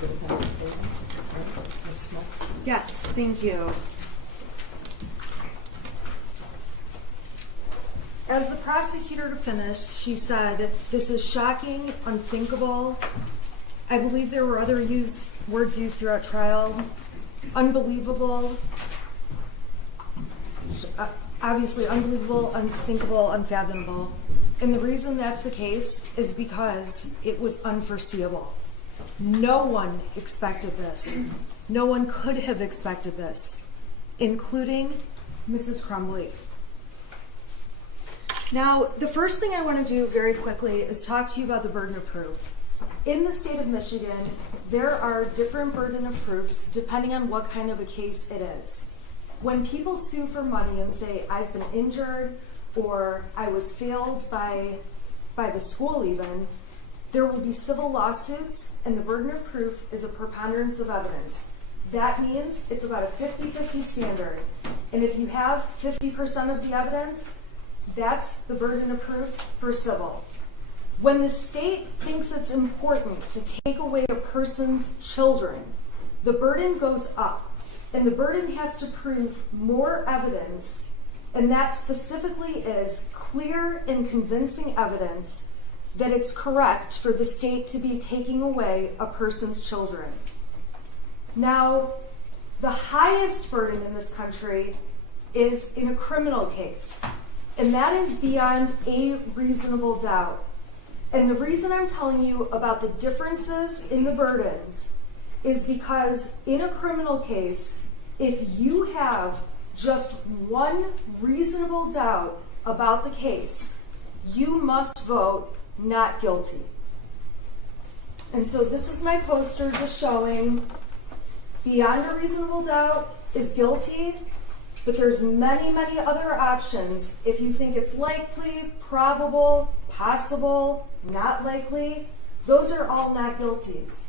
the defense, please. Ms. Smith? Yes, thank you. As the prosecutor finished, she said, "This is shocking, unthinkable." I believe there were other words used throughout trial. Unbelievable. Obviously, unbelievable, unthinkable, unfathomable. And the reason that's the case is because it was unforeseeable. No one expected this. No one could have expected this, including Mrs. Crumbley. Now, the first thing I want to do very quickly is talk to you about the burden of proof. In the state of Michigan, there are different burden of proofs depending on what kind of a case it is. When people sue for money and say, "I've been injured," or "I was failed by the school even," there will be civil lawsuits, and the burden of proof is a preponderance of evidence. That means it's about a 50-50 standard. And if you have 50% of the evidence, that's the burden of proof for civil. When the state thinks it's important to take away a person's children, the burden goes up, and the burden has to prove more evidence, and that specifically is clear and convincing evidence that it's correct for the state to be taking away a person's children. Now, the highest burden in this country is in a criminal case, and that is beyond a reasonable doubt. And the reason I'm telling you about the differences in the burdens is because in a criminal case, if you have just one reasonable doubt about the case, you must vote not guilty. And so this is my poster just showing beyond a reasonable doubt is guilty, but there's many, many other options. If you think it's likely, probable, possible, not likely, those are all not guilties.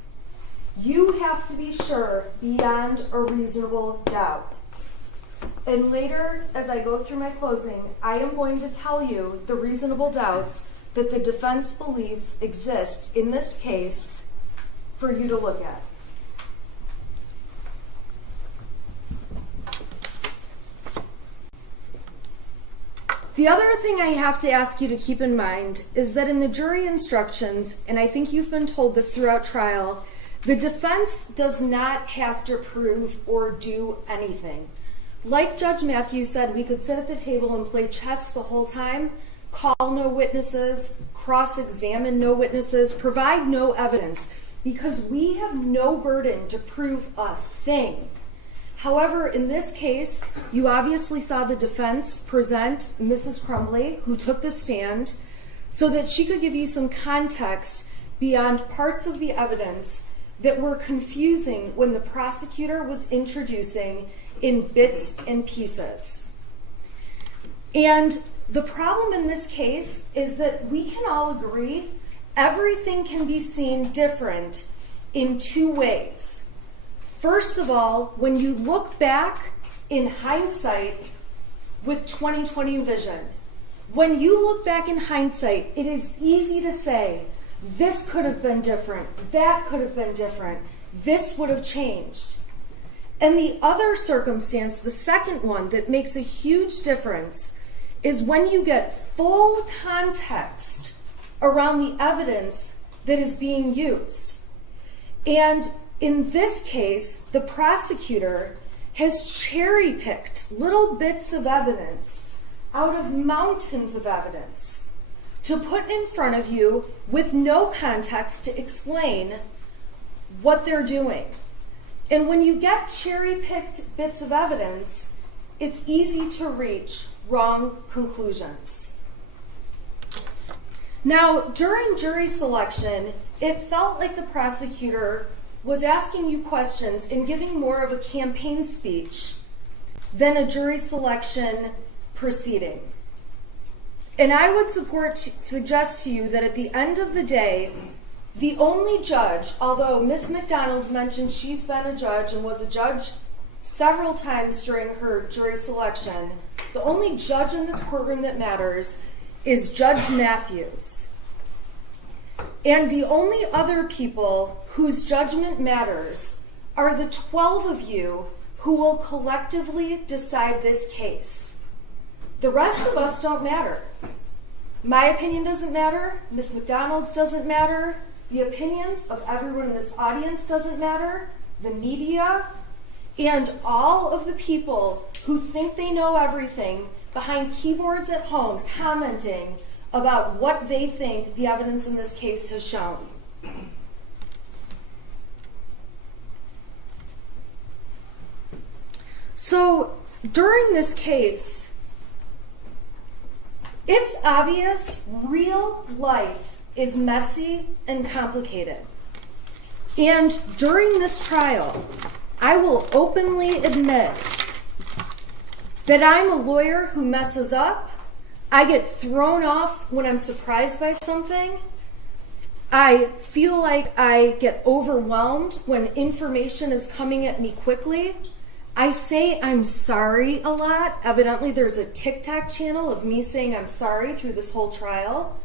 You have to be sure beyond a reasonable doubt. And later, as I go through my closing, I am going to tell you the reasonable doubts that the defense believes exist in this case for you to look at. The other thing I have to ask you to keep in mind is that in the jury instructions, and I think you've been told this throughout trial, the defense does not have to prove or do anything. Like Judge Matthews said, we could sit at the table and play chess the whole time, call no witnesses, cross-examine no witnesses, provide no evidence, because we have no burden to prove a thing. However, in this case, you obviously saw the defense present Mrs. Crumbley, who took the stand, so that she could give you some context beyond parts of the evidence that were confusing when the prosecutor was introducing in bits and pieces. And the problem in this case is that we can all agree everything can be seen different in two ways. First of all, when you look back in hindsight with 20/20 vision, when you look back in hindsight, it is easy to say, this could have been different, that could have been different, this would have changed. And the other circumstance, the second one that makes a huge difference, is when you get full context around the evidence that is being used. And in this case, the prosecutor has cherry-picked little bits of evidence out of mountains of evidence to put in front of you with no context to explain what they're doing. And when you get cherry-picked bits of evidence, it's easy to reach wrong conclusions. Now, during jury selection, it felt like the prosecutor was asking you questions and giving more of a campaign speech than a jury selection proceeding. And I would suggest to you that at the end of the day, the only judge, although Miss McDonald mentioned she's been a judge and was a judge several times during her jury selection, the only judge in this courtroom that matters is Judge Matthews. And the only other people whose judgment matters are the 12 of you who will collectively decide this case. The rest of us don't matter. My opinion doesn't matter. Ms. McDonald's doesn't matter. The opinions of everyone in this audience doesn't matter. The media and all of the people who think they know everything behind keyboards at home commenting about what they think the evidence in this case has shown. So during this case, it's obvious real life is messy and complicated. And during this trial, I will openly admit that I'm a lawyer who messes up. I get thrown off when I'm surprised by something. I feel like I get overwhelmed when information is coming at me quickly. I say I'm sorry a lot. Evidently, there's a TikTok channel of me saying I'm sorry through this whole trial.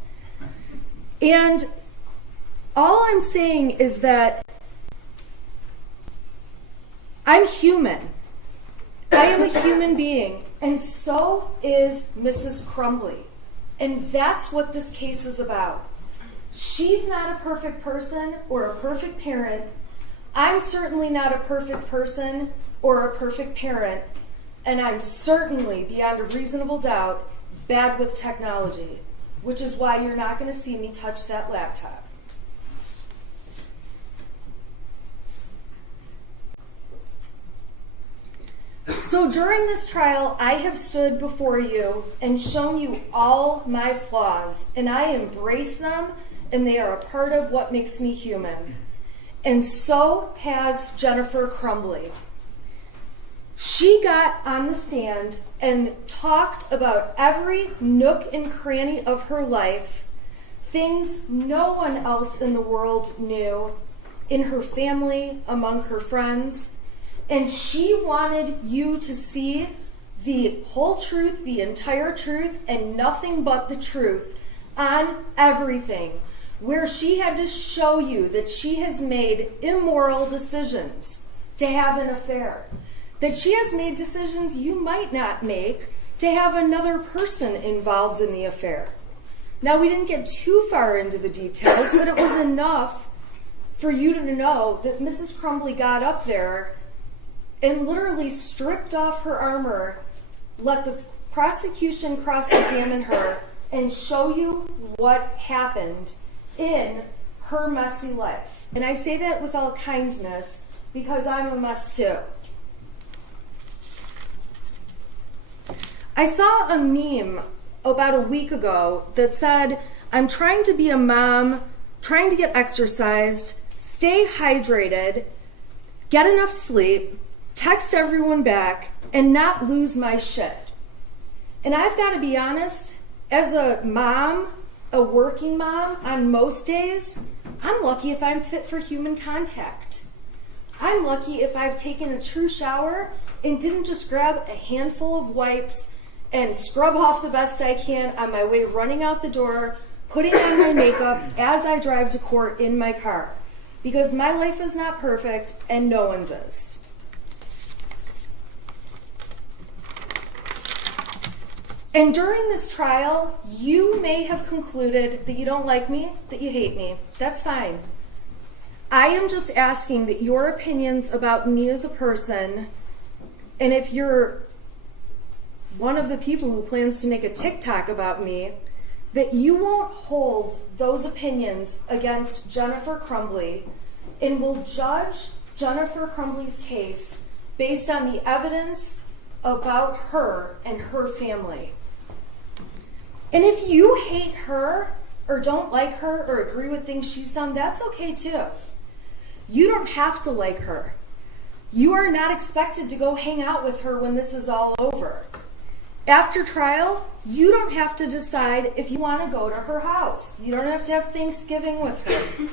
And all I'm saying is that I'm human. I am a human being, and so is Mrs. Crumbley. And that's what this case is about. She's not a perfect person or a perfect parent. I'm certainly not a perfect person or a perfect parent, and I'm certainly, beyond a reasonable doubt, bad with technology, which is why you're not going to see me touch that laptop. So during this trial, I have stood before you and shown you all my flaws, and I embrace them, and they are a part of what makes me human. And so has Jennifer Crumbley. She got on the stand and talked about every nook and cranny of her life, things no one else in the world knew, in her family, among her friends. And she wanted you to see the whole truth, the entire truth, and nothing but the truth on everything, where she had to show you that she has made immoral decisions to have an affair, that she has made decisions you might not make to have another person involved in the affair. Now, we didn't get too far into the details, but it was enough for you to know that Mrs. Crumbley got up there and literally stripped off her armor, let the prosecution cross-examine her, and show you what happened in her messy life. And I say that with all kindness because I'm a mess too. I saw a meme about a week ago that said, I'm trying to be a mom, trying to get exercised, stay hydrated, get enough sleep, text everyone back, and not lose my shit. And I've got to be honest, as a mom, a working mom, on most days, I'm lucky if I'm fit for human contact. I'm lucky if I've taken a true shower and didn't just grab a handful of wipes and scrub off the best I can on my way running out the door, putting on my makeup as I drive to court in my car. Because my life is not perfect and no one's is. And during this trial, you may have concluded that you don't like me, that you hate me. That's fine. I am just asking that your opinions about me as a person, and if you're one of the people who plans to make a TikTok about me, that you won't hold those opinions against Jennifer Crumbley and will judge Jennifer Crumbley's case based on the evidence about her and her family. And if you hate her or don't like her or agree with things she's done, that's okay too. You don't have to like her. You are not expected to go hang out with her when this is all over. After trial, you don't have to decide if you want to go to her house. You don't have to have Thanksgiving with her.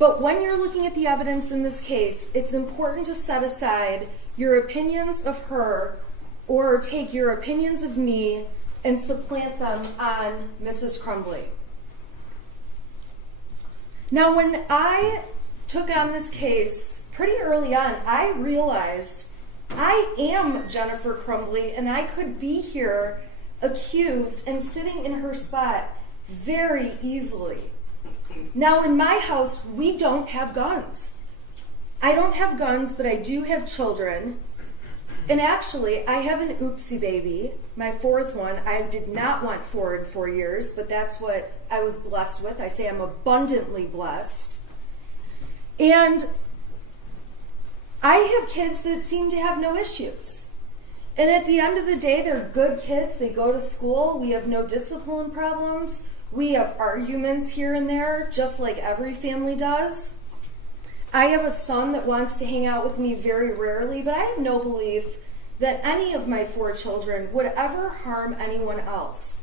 But when you're looking at the evidence in this case, it's important to set aside your opinions of her or take your opinions of me and supplant them on Mrs. Crumbley. Now, when I took on this case pretty early on, I realized I am Jennifer Crumbley, and I could be here accused and sitting in her spot very easily. Now, in my house, we don't have guns. I don't have guns, but I do have children. And actually, I have an oopsie baby, my fourth one. I did not want 4 in 4 years, but that's what I was blessed with. I say I'm abundantly blessed. And I have kids that seem to have no issues. And at the end of the day, they're good kids. They go to school. We have no discipline problems. We have arguments here and there, just like every family does. I have a son that wants to hang out with me very rarely, but I have no belief that any of my 4 children would ever harm anyone else.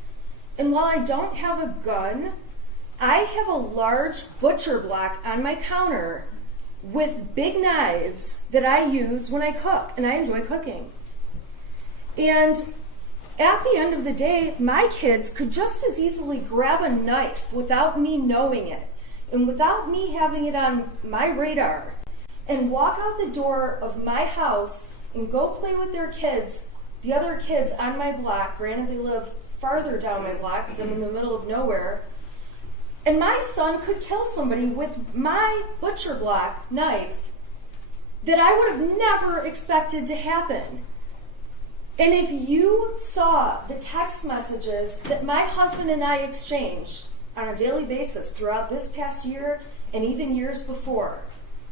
And while I don't have a gun, I have a large butcher block on my counter with big knives that I use when I cook, and I enjoy cooking. And at the end of the day, my kids could just as easily grab a knife without me knowing it and without me having it on my radar and walk out the door of my house and go play with their kids, the other kids on my block. Granted, they live farther down my block because I'm in the middle of nowhere. And my son could kill somebody with my butcher block knife that I would have never expected to happen. And if you saw the text messages that my husband and I exchanged on a daily basis throughout this past year and even years before,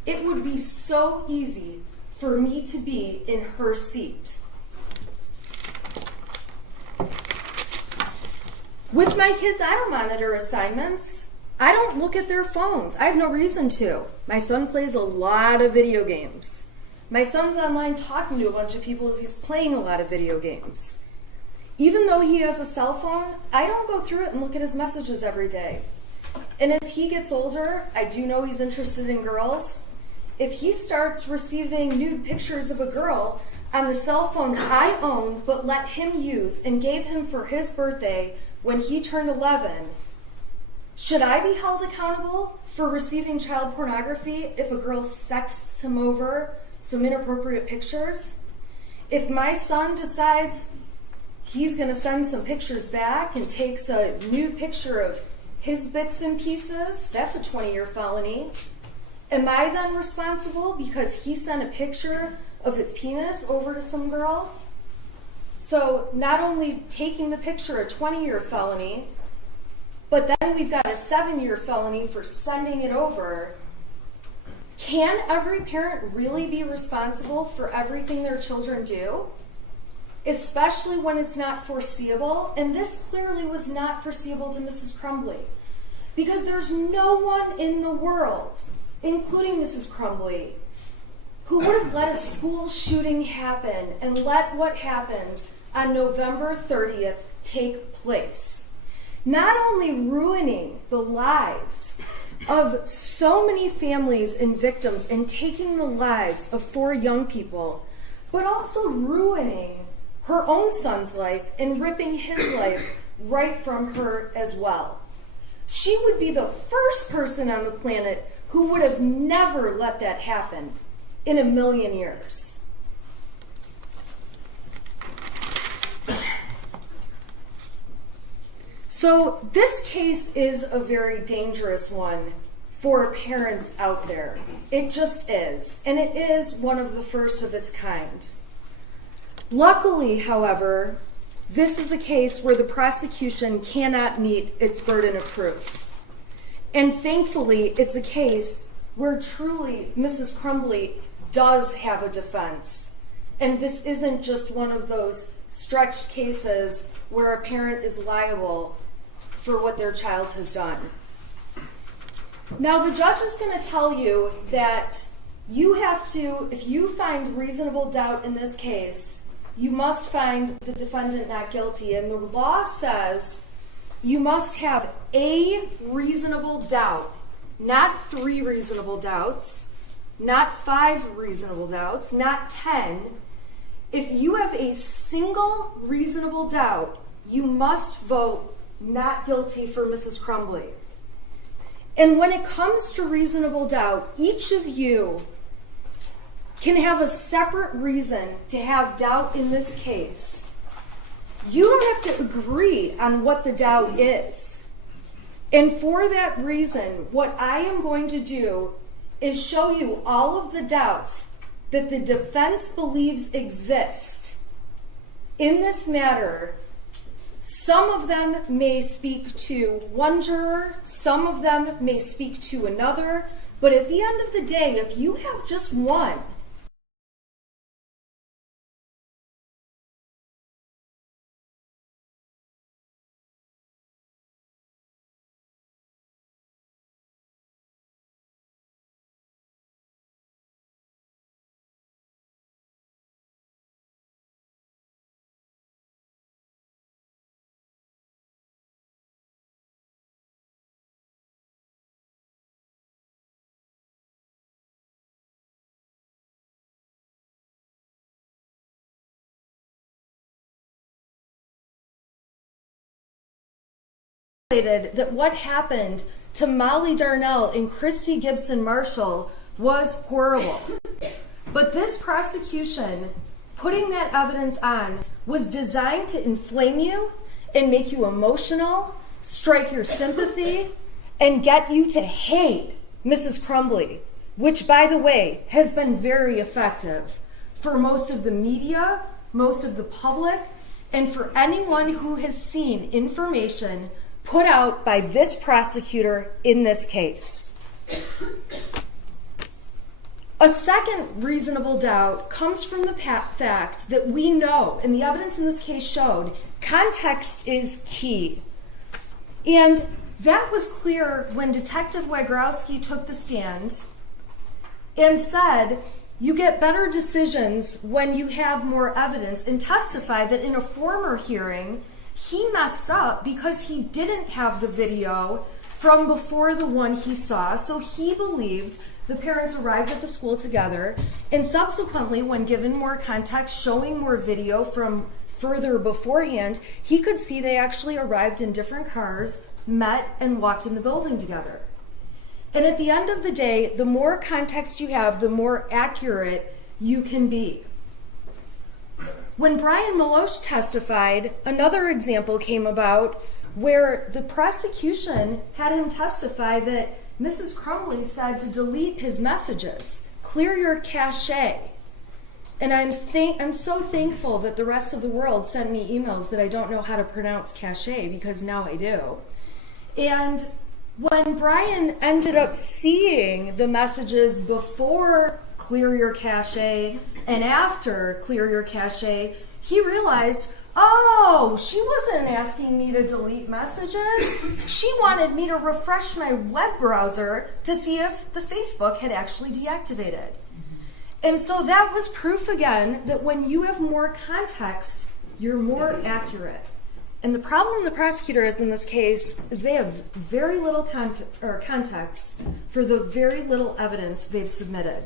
it would be so easy for me to be in her seat. With my kids, I don't monitor assignments. I don't look at their phones. I have no reason to. My son plays a lot of video games. My son's online talking to a bunch of people as he's playing a lot of video games. Even though he has a cell phone, I don't go through it and look at his messages every day. And as he gets older, I do know he's interested in girls. If he starts receiving nude pictures of a girl on the cell phone I own but let him use and gave him for his birthday when he turned 11, should I be held accountable for receiving child pornography if a girl sexts him over some inappropriate pictures? If my son decides he's going to send some pictures back and takes a nude picture of his bits and pieces, that's a 20-year felony. Am I then responsible because he sent a picture of his penis over to some girl? So not only taking the picture, a 20-year felony, but then we've got a 7-year felony for sending it over. Can every parent really be responsible for everything their children do? Especially when it's not foreseeable. And this clearly was not foreseeable to Mrs. Crumbley. Because there's no one in the world, including Mrs. Crumbley, who would have let a school shooting happen and let what happened on November 30th take place. Not only ruining the lives of so many families and victims and taking the lives of 4 young people, but also ruining her own son's life and ripping his life right from her as well. She would be the first person on the planet who would have never let that happen in a million years. So this case is a very dangerous one for parents out there. It just is. And it is one of the first of its kind. Luckily, however, this is a case where the prosecution cannot meet its burden of proof. And thankfully, it's a case where truly Mrs. Crumbley does have a defense. And this isn't just one of those stretched cases where a parent is liable for what their child has done. Now, the judge is going to tell you that you have to, if you find reasonable doubt in this case, you must find the defendant not guilty. And the law says you must have a reasonable doubt, not 3 reasonable doubts, not 5 reasonable doubts, not 10. If you have a single reasonable doubt, you must vote not guilty for Mrs. Crumbley. And when it comes to reasonable doubt, each of you can have a separate reason to have doubt in this case. You don't have to agree on what the doubt is. And for that reason, what I am going to do is show you all of the doubts that the defense believes exist in this matter. Some of them may speak to one juror, some of them may speak to another, but at the end of the day, if you have just one, that what happened to Molly Darnell and Christy Gibson Marshall was horrible. But this prosecution, putting that evidence on, was designed to inflame you and make you emotional, strike your sympathy, and get you to hate Mrs. Crumbley, which, by the way, has been very effective for most of the media, most of the public, and for anyone who has seen information put out by this prosecutor in this case. A second reasonable doubt comes from the fact that we know, and the evidence in this case showed, context is key. And that was clear when Detective Wagrowski took the stand and said, you get better decisions when you have more evidence, and testified that in a former hearing, he messed up because he didn't have the video from before the one he saw, so he believed the parents arrived at the school together, and subsequently, when given more context, showing more video from further beforehand, he could see they actually arrived in different cars, met, and walked in the building together. And at the end of the day, the more context you have, the more accurate you can be. When Brian Maloche testified, another example came about where the prosecution had him testify that Mrs. Crumbley said to delete his messages, clear your cache. And I'm so thankful that the rest of the world sent me emails that I don't know how to pronounce cache, because now I do. And when Brian ended up seeing the messages before clear your cache and after clear your cache, he realized, oh, she wasn't asking me to delete messages. She wanted me to refresh my web browser to see if the Facebook had actually deactivated. And so that was proof again that when you have more context, you're more accurate. And the problem the prosecutor has in this case is they have very little context for the very little evidence they've submitted.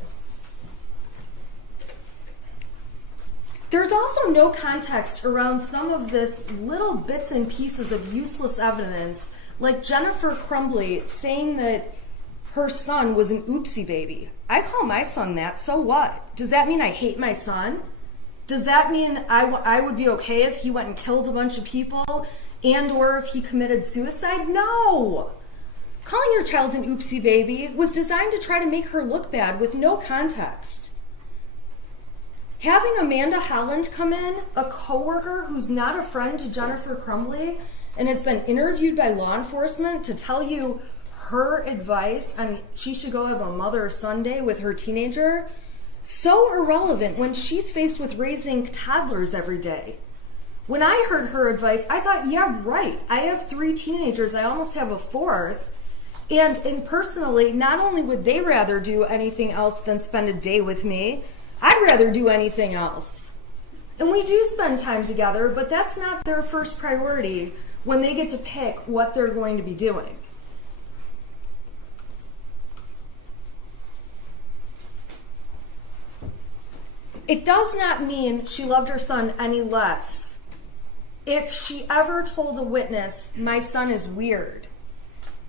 There's also no context around some of this little bits and pieces of useless evidence, like Jennifer Crumbley saying that her son was an oopsie baby. I call my son that, so what? Does that mean I hate my son? Does that mean I would be okay if he went and killed a bunch of people and or if he committed suicide? No! Calling your child an oopsie baby was designed to try to make her look bad with no context. Having Amanda Holland come in, a coworker who's not a friend to Jennifer Crumbley and has been interviewed by law enforcement to tell you her advice on she should go have a mother-son day with her teenager, so irrelevant when she's faced with raising toddlers every day. When I heard her advice, I thought, yeah, right. I have 3 teenagers. I almost have a 4th. And personally, not only would they rather do anything else than spend a day with me, I'd rather do anything else. And we do spend time together, but that's not their first priority when they get to pick what they're going to be doing. It does not mean she loved her son any less if she ever told a witness, my son is weird.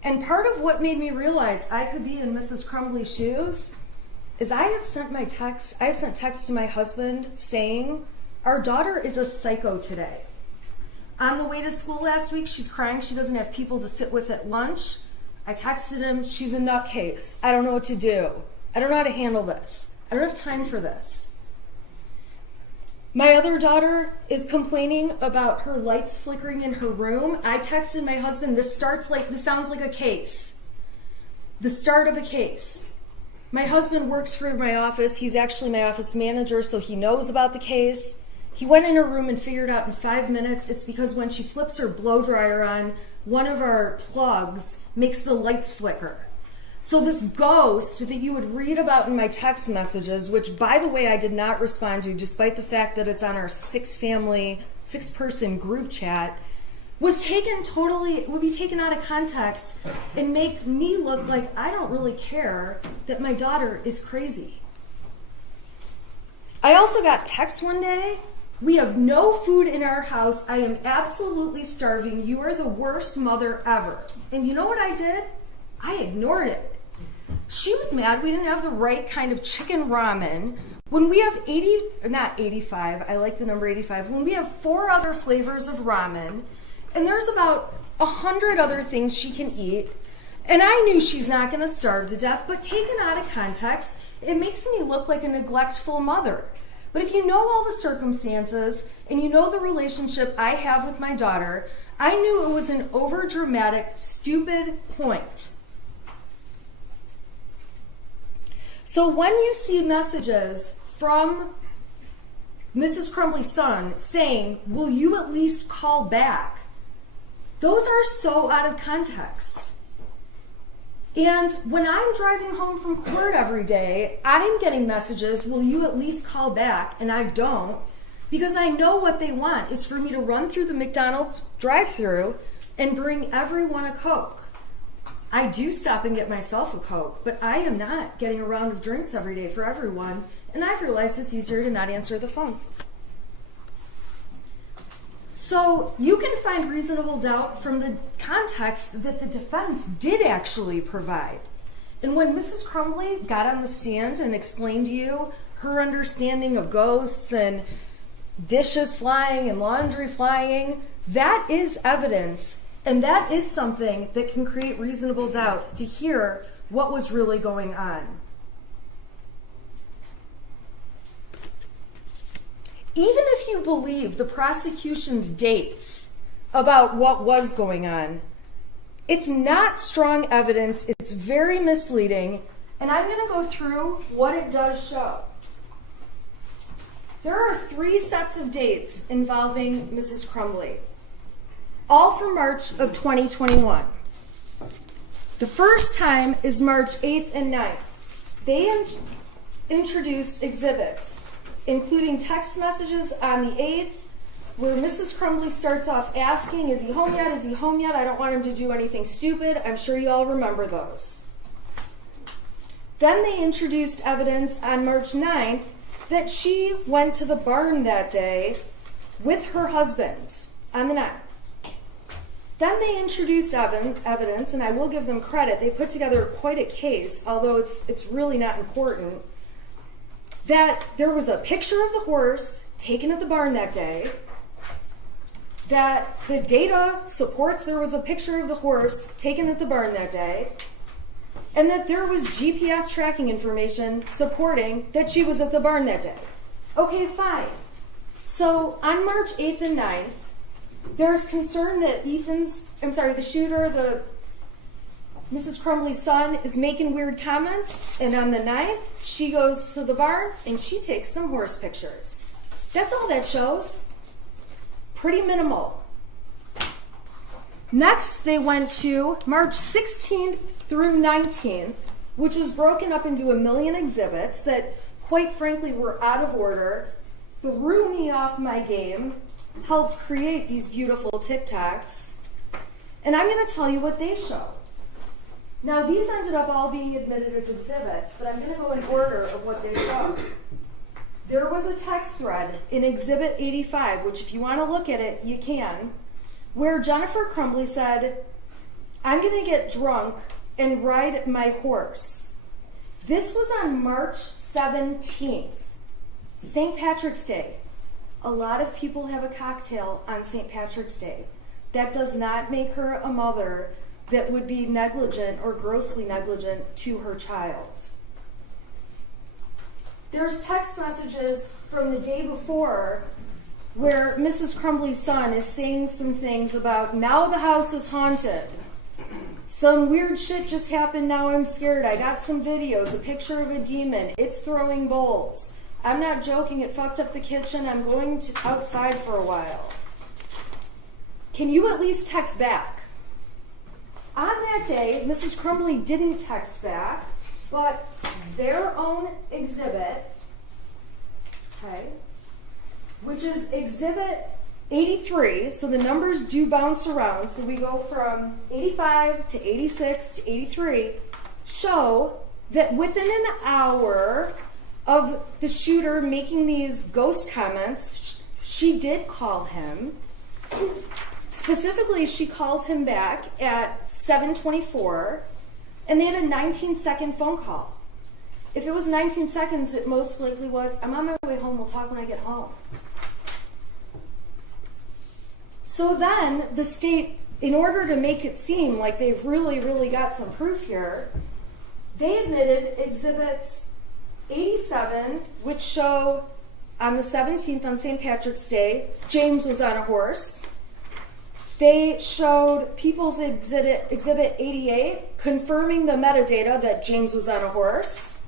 And part of what made me realize I could be in Mrs. Crumbley's shoes is I've sent texts to my husband saying, our daughter is a psycho today. On the way to school last week, she's crying. She doesn't have people to sit with at lunch. I texted him, she's a nutcase. I don't know what to do. I don't know how to handle this. I don't have time for this. My other daughter is complaining about her lights flickering in her room. I texted my husband, this sounds like a case. The start of a case. My husband works for my office. He's actually my office manager, so he knows about the case. He went in her room and figured out in 5 minutes it's because when she flips her blow dryer on, one of our plugs makes the lights flicker. So this ghost that you would read about in my text messages, which by the way I did not respond to despite the fact that it's on our 6-person group chat, would be taken out of context and make me look like I don't really care that my daughter is crazy. I also got text one day, we have no food in our house, I am absolutely starving, you are the worst mother ever. And you know what I did? I ignored it. She was mad we didn't have the right kind of chicken ramen. When we have 85, I like the number 85, when we have 4 other flavors of ramen, and there's about 100 other things she can eat, and I knew she's not going to starve to death, but taken out of context, it makes me look like a neglectful mother. But if you know all the circumstances, and you know the relationship I have with my daughter, I knew it was an overdramatic, stupid point. So when you see messages from Mrs. Crumbley's son saying, will you at least call back? Those are so out of context. And when I'm driving home from court every day, I'm getting messages, will you at least call back? And I don't, because I know what they want is for me to run through the McDonald's drive-thru and bring everyone a Coke. I do stop and get myself a Coke, but I am not getting a round of drinks every day for everyone, and I've realized it's easier to not answer the phone. So you can find reasonable doubt from the context that the defense did actually provide. And when Mrs. Crumbley got on the stand and explained to you her understanding of ghosts and dishes flying and laundry flying, that is evidence. And that is something that can create reasonable doubt to hear what was really going on. Even if you believe the prosecution's dates about what was going on, it's not strong evidence, it's very misleading, and I'm going to go through what it does show. There are 3 sets of dates involving Mrs. Crumbley, all for March of 2021. The first time is March 8th and 9th. They introduced exhibits, including text messages on the 8th, where Mrs. Crumbley starts off asking, is he home yet? Is he home yet? I don't want him to do anything stupid. I'm sure you all remember those. Then they introduced evidence on March 9th that she went to the barn that day with her husband on the 9th. Then they introduced evidence, and I will give them credit, they put together quite a case, although it's really not important, that there was a picture of the horse taken at the barn that day, that the data supports there was a picture of the horse taken at the barn that day, and that there was GPS tracking information supporting that she was at the barn that day. Okay, fine. So on March 8th and 9th, there's concern that the shooter, Mrs. Crumbley's son, is making weird comments, and on the 9th, she goes to the barn and she takes some horse pictures. That's all that shows. Pretty minimal. Next, they went to March 16th through 19th, which was broken up into 1 million exhibits that, quite frankly, were out of order, threw me off my game, helped create these beautiful TikToks, and I'm going to tell you what they show. Now, these ended up all being admitted as exhibits, but I'm going to go in order of what they show. There was a text thread in Exhibit 85, which if you want to look at it, you can, where Jennifer Crumbley said, I'm going to get drunk and ride my horse. This was on March 17th, St. Patrick's Day. A lot of people have a cocktail on St. Patrick's Day. That does not make her a mother that would be negligent or grossly negligent to her child. There's text messages from the day before where Mrs. Crumbley's son is saying some things about, now the house is haunted. Some weird shit just happened, now I'm scared. I got some videos, a picture of a demon. It's throwing bowls. I'm not joking, it fucked up the kitchen. I'm going outside for a while. Can you at least text back? On that day, Mrs. Crumbley didn't text back, but their own exhibit, okay, which is exhibit 83, so the numbers do bounce around, so we go from 85 to 86 to 83, show that within an hour of the shooter making these ghost comments, she did call him. Specifically, she called him back at 7:24, and they had a 19-second phone call. If it was 19 seconds, it most likely was, I'm on my way home, we'll talk when I get home. So then the state, in order to make it seem like they've really, really got some proof here, they admitted exhibits 87, which show on the 17th on St. Patrick's Day, James was on a horse. They showed People's Exhibit 88, confirming the metadata that James was on a horse.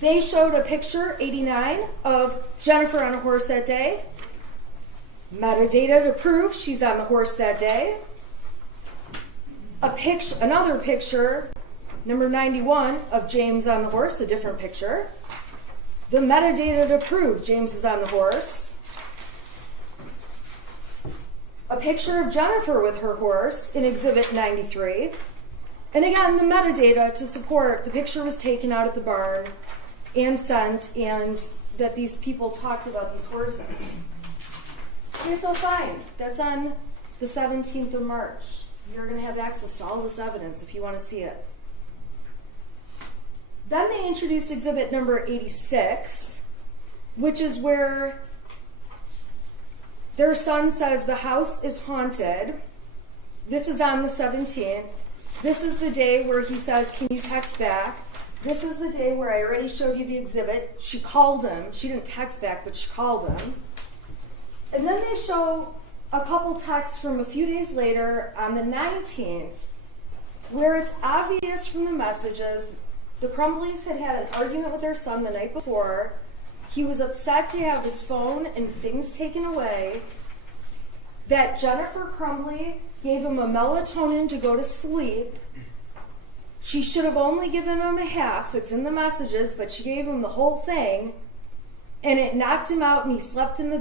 They showed a picture, 89, of Jennifer on a horse that day. Metadata to prove she's on the horse that day. Another picture, number 91, of James on the horse, a different picture. The metadata to prove James is on the horse. A picture of Jennifer with her horse in Exhibit 93. And again, the metadata to support the picture was taken out at the barn and sent, and that these people talked about these horses. Okay, so fine. That's on the 17th of March. You're going to have access to all this evidence if you want to see it. Then they introduced exhibit number 86, which is where their son says the house is haunted. This is on the 17th. This is the day where he says, can you text back? This is the day where I already showed you the exhibit. She called him. She didn't text back, but she called him. And then they show a couple texts from a few days later on the 19th, where it's obvious from the messages the Crumbleys had had an argument with their son the night before. He was upset to have his phone and things taken away. That Jennifer Crumbley gave him a melatonin to go to sleep. She should have only given him a half. It's in the messages, but she gave him the whole thing. And it knocked him out, and he slept in their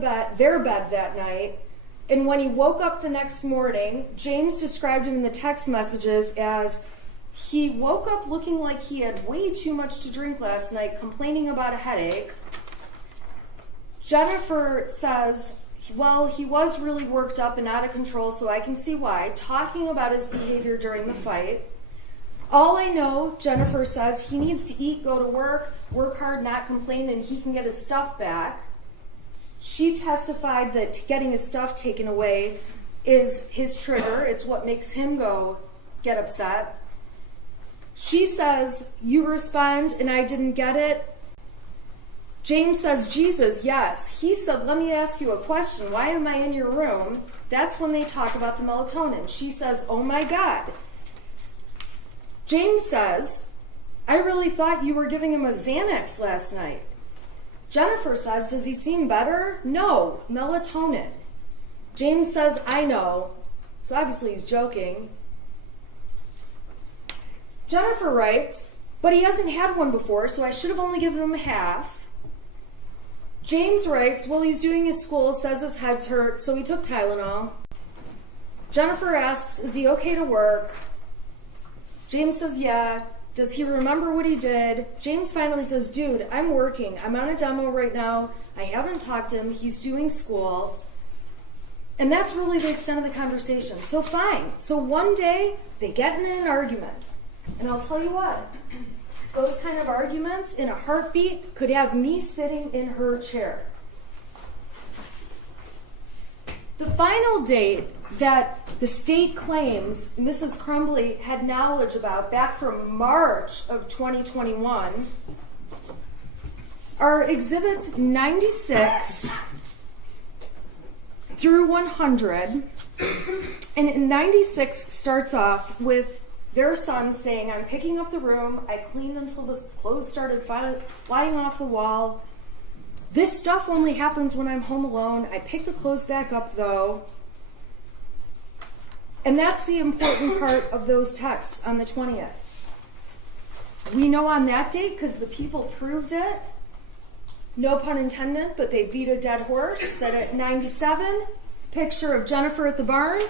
bed that night. And when he woke up the next morning, James described him in the text messages as he woke up looking like he had way too much to drink last night, complaining about a headache. Jennifer says, well, he was really worked up and out of control, so I can see why, talking about his behavior during the fight. All I know, Jennifer says, he needs to eat, go to work hard, not complain, and he can get his stuff back. She testified that getting his stuff taken away is his trigger. It's what makes him get upset. She says, you respond and I didn't get it. James says, Jesus, yes. He said, let me ask you a question. Why am I in your room? That's when they talk about the melatonin. She says, oh my God. James says, I really thought you were giving him a Xanax last night. Jennifer says, does he seem better? No, melatonin. James says, I know. So obviously he's joking. Jennifer writes, but he hasn't had one before, so I should have only given him half. James writes, well, he's doing his school, says his head's hurt, so he took Tylenol. Jennifer asks, is he okay to work? James says, yeah. Does he remember what he did? James finally says, dude, I'm working. I'm on a demo right now. I haven't talked to him. He's doing school. And that's really the extent of the conversation. So fine. So one day, they get in an argument. And I'll tell you what, those kind of arguments in a heartbeat could have me sitting in her chair. The final date that the state claims Mrs. Crumbley had knowledge about back from March of 2021 are exhibits 96 through 100. And 96 starts off with their son saying, I'm picking up the room. I cleaned until the clothes started flying off the wall. This stuff only happens when I'm home alone. I pick the clothes back up, though. And that's the important part of those texts on the 20th. We know on that date, because the people proved it, no pun intended, but they beat a dead horse, that at 97, it's a picture of Jennifer at the barn.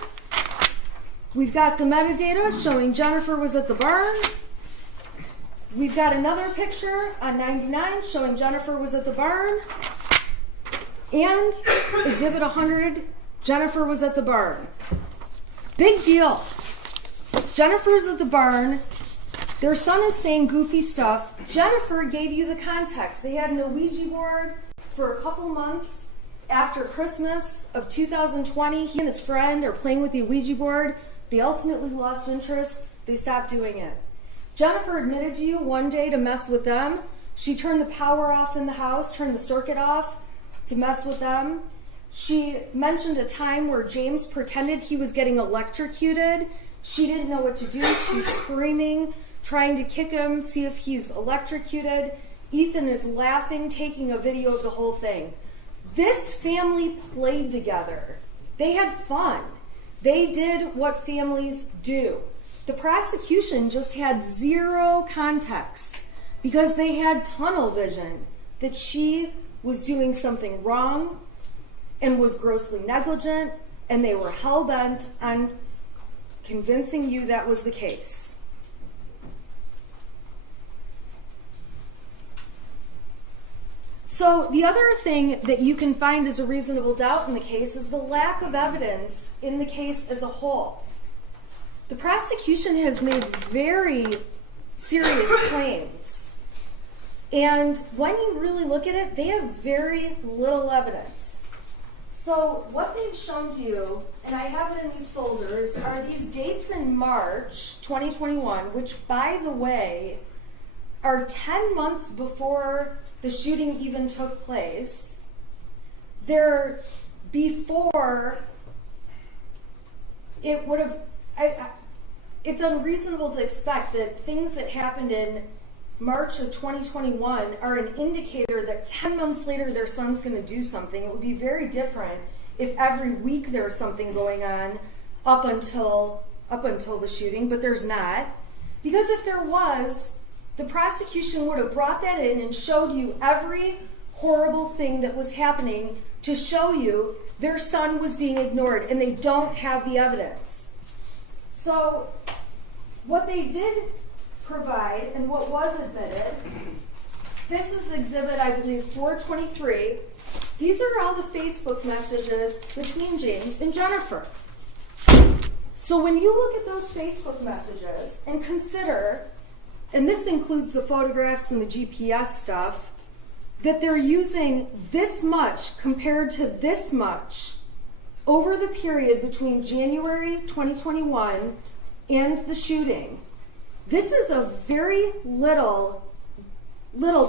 We've got the metadata showing Jennifer was at the barn. We've got another picture on 99 showing Jennifer was at the barn. And exhibit 100, Jennifer was at the barn. Big deal. Jennifer's at the barn. Their son is saying goofy stuff. Jennifer gave you the context. They had an Ouija board for a couple months after Christmas of 2020. He and his friend are playing with the Ouija board. They ultimately lost interest. They stopped doing it. Jennifer admitted to you one day to mess with them. She turned the power off in the house, turned the circuit off to mess with them. She mentioned a time where James pretended he was getting electrocuted. She didn't know what to do. She's screaming, trying to kick him, see if he's electrocuted. Ethan is laughing, taking a video of the whole thing. This family played together. They had fun. They did what families do. The prosecution just had zero context because they had tunnel vision that she was doing something wrong and was grossly negligent, and they were hell-bent on convincing you that was the case. So the other thing that you can find as a reasonable doubt in the case is the lack of evidence in the case as a whole. The prosecution has made very serious claims. And when you really look at it, they have very little evidence. So what they've shown to you, and I have it in these folders, are these dates in March 2021, which, by the way, are 10 months before the shooting even took place. They're before it would have... It's unreasonable to expect that things that happened in March of 2021 are an indicator that 10 months later their son's going to do something. It would be very different if every week there's something going on up until the shooting, but there's not. Because if there was, the prosecution would have brought that in and showed you every horrible thing that was happening to show you their son was being ignored, and they don't have the evidence. So what they did provide and what was admitted, this is exhibit, I believe, 423. These are all the Facebook messages between James and Jennifer. So when you look at those Facebook messages and consider, and this includes the photographs and the GPS stuff, that they're using this much compared to this much over the period between January 2021 and the shooting. This is a very little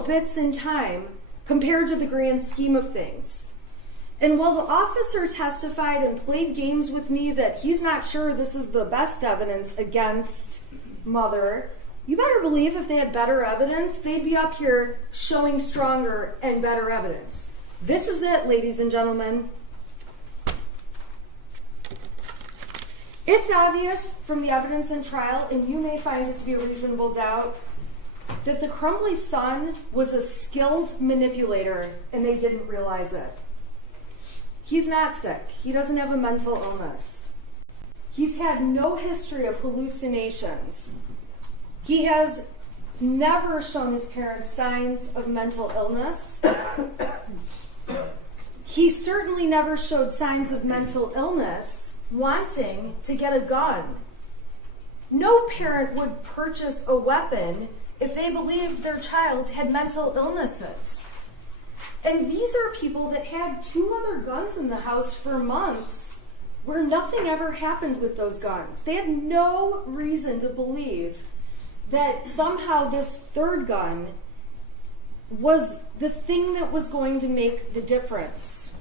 bits in time compared to the grand scheme of things. And while the officer testified and played games with me that he's not sure this is the best evidence against Mother, you better believe if they had better evidence, they'd be up here showing stronger and better evidence. This is it, ladies and gentlemen. It's obvious from the evidence in trial, and you may find it to be a reasonable doubt, that the Crumbley son was a skilled manipulator, and they didn't realize it. He's not sick. He doesn't have a mental illness. He's had no history of hallucinations. He has never shown his parents signs of mental illness. He certainly never showed signs of mental illness, wanting to get a gun. No parent would purchase a weapon if they believed their child had mental illnesses. And these are people that had 2 other guns in the house for months where nothing ever happened with those guns. They had no reason to believe that somehow this 3rd gun was the thing that was going to make the difference.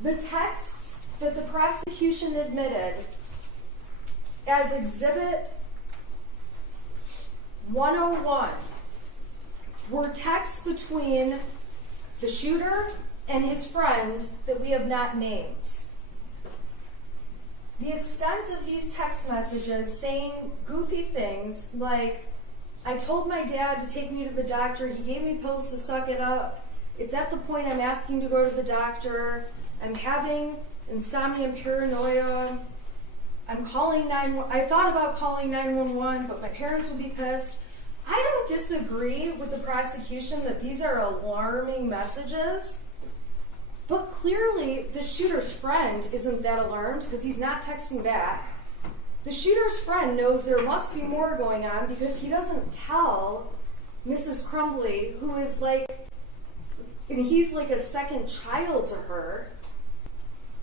The texts that the prosecution admitted as Exhibit 101 were texts between the shooter and his friend that we have not named. The extent of these text messages saying goofy things like, I told my dad to take me to the doctor, he gave me pills to suck it up, it's at the point I'm asking to go to the doctor, I'm having insomnia and paranoia, I thought about calling 911, but my parents will be pissed. I don't disagree with the prosecution that these are alarming messages, but clearly the shooter's friend isn't that alarmed because he's not texting back. The shooter's friend knows there must be more going on because he doesn't tell Mrs. Crumbley, who is and he's like a second child to her.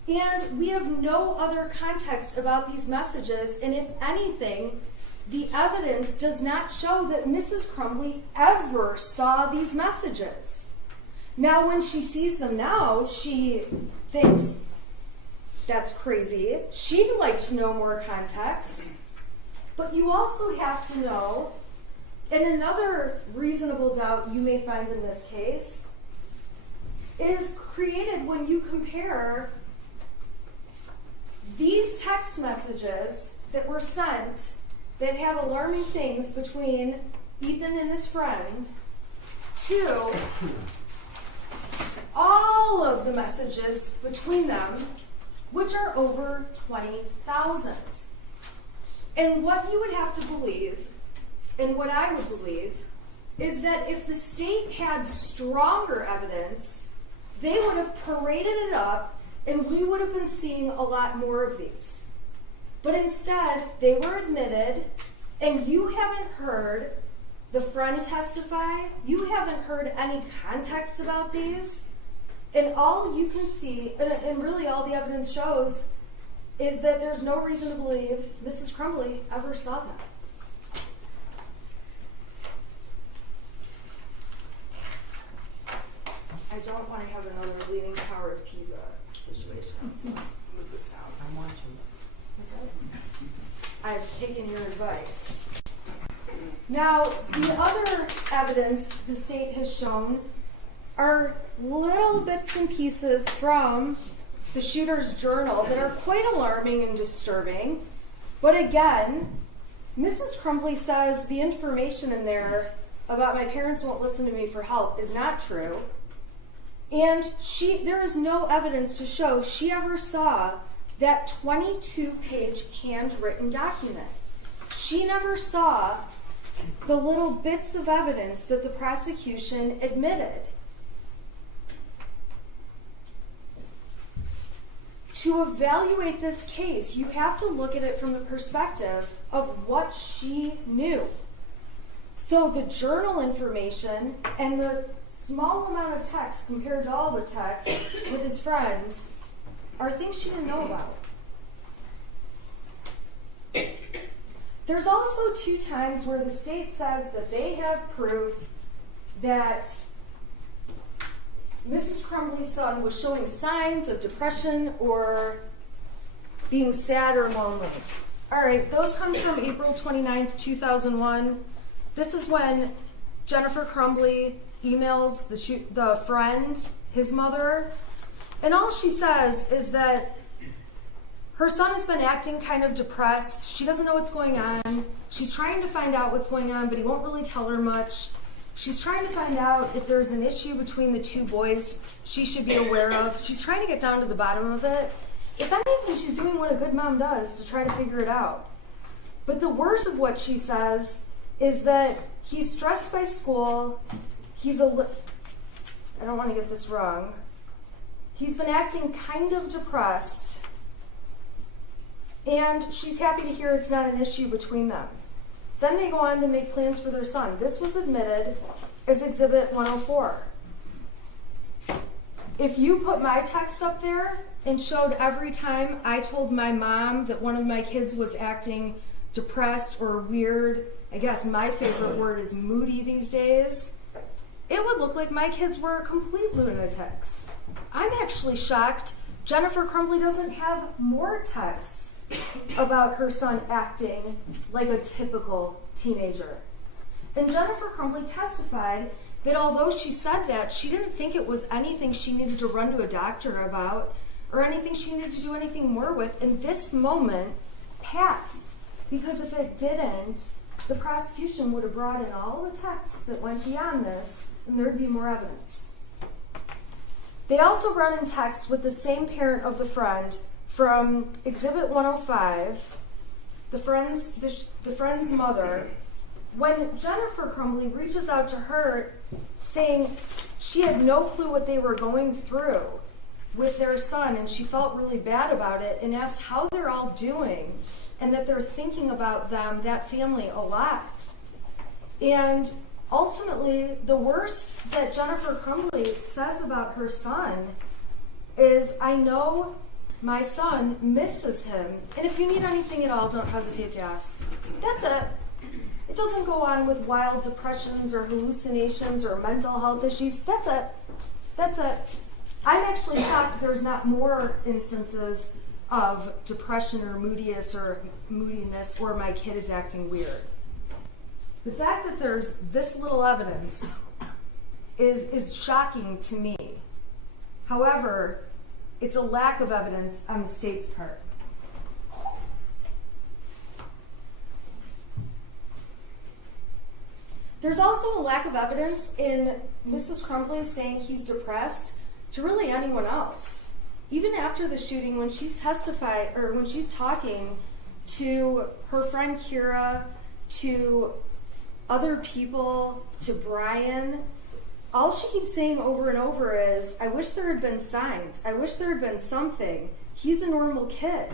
And we have no other context about these messages, and if anything, the evidence does not show that Mrs. Crumbley ever saw these messages. Now, when she sees them now, she thinks, that's crazy. She'd like to know more context. But you also have to know, and another reasonable doubt you may find in this case, is created when you compare these text messages that were sent that have alarming things between Ethan and his friend to all of the messages between them, which are over 20,000. And what you would have to believe, and what I would believe, is that if the state had stronger evidence, they would have paraded it up and we would have been seeing a lot more of these. But instead, they were admitted, and you haven't heard the friend testify, you haven't heard any context about these, and all you can see, and really all the evidence shows, is that there's no reason to believe Mrs. Crumbley ever saw that. I don't want to have another Leaning Tower of Pisa situation. So move this down. I'm watching. What's that? I've taken your advice. Now, the other evidence the state has shown are little bits and pieces from the shooter's journal that are quite alarming and disturbing. But again, Mrs. Crumbley says the information in there about my parents won't listen to me for help is not true. And there is no evidence to show she ever saw that 22-page handwritten document. She never saw the little bits of evidence that the prosecution admitted. To evaluate this case, you have to look at it from the perspective of what she knew. So the journal information and the small amount of text compared to all the text with his friend are things she didn't know about. There's also 2 times where the state says that they have proof that Mrs. Crumbley's son was showing signs of depression or being sad or lonely. All right, those come from April 29th, 2001. This is when Jennifer Crumbley emails the friend, his mother, and all she says is that her son has been acting kind of depressed. She doesn't know what's going on. She's trying to find out what's going on, but he won't really tell her much. She's trying to find out if there's an issue between the 2 boys she should be aware of. She's trying to get down to the bottom of it. If anything, she's doing what a good mom does to try to figure it out. But the worst of what she says is that he's stressed by school, I don't want to get this wrong. He's been acting kind of depressed, and she's happy to hear it's not an issue between them. Then they go on to make plans for their son. This was admitted as Exhibit 104. If you put my text up there and showed every time I told my mom that one of my kids was acting depressed or weird, I guess my favorite word is moody these days, it would look like my kids were complete lunatics. I'm actually shocked Jennifer Crumbley doesn't have more texts about her son acting like a typical teenager. And Jennifer Crumbley testified that although she said that, she didn't think it was anything she needed to run to a doctor about or anything she needed to do anything more with. And this moment passed, because if it didn't, the prosecution would have brought in all the texts that went beyond this, and there'd be more evidence. They also run in text with the same parent of the friend from Exhibit 105, the friend's mother, when Jennifer Crumbley reaches out to her saying she had no clue what they were going through with their son, and she felt really bad about it, and asked how they're all doing and that they're thinking about them, that family, a lot. And ultimately, the worst that Jennifer Crumbley says about her son is, I know my son misses him, and if you need anything at all, don't hesitate to ask. That's it. It doesn't go on with wild depressions or hallucinations or mental health issues. That's it. That's it. I'm actually shocked there's not more instances of depression or moodiness or my kid is acting weird. The fact that there's this little evidence is shocking to me. However, it's a lack of evidence on the state's part. There's also a lack of evidence in Mrs. Crumbley saying he's depressed to really anyone else. Even after the shooting, when she's talking to her friend Kira, to other people, to Brian, all she keeps saying over and over is, I wish there had been signs. I wish there had been something. He's a normal kid.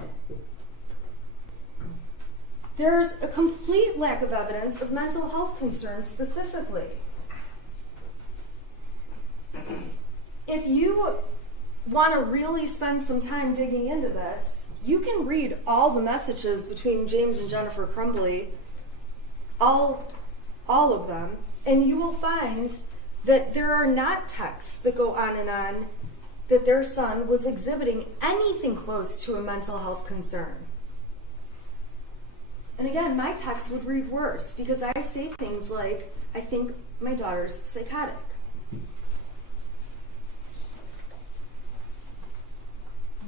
There's a complete lack of evidence of mental health concerns specifically. If you want to really spend some time digging into this, you can read all the messages between James and Jennifer Crumbley, all of them, and you will find that there are not texts that go on and on that their son was exhibiting anything close to a mental health concern. And again, my text would read worse because I say things like, I think my daughter's psychotic.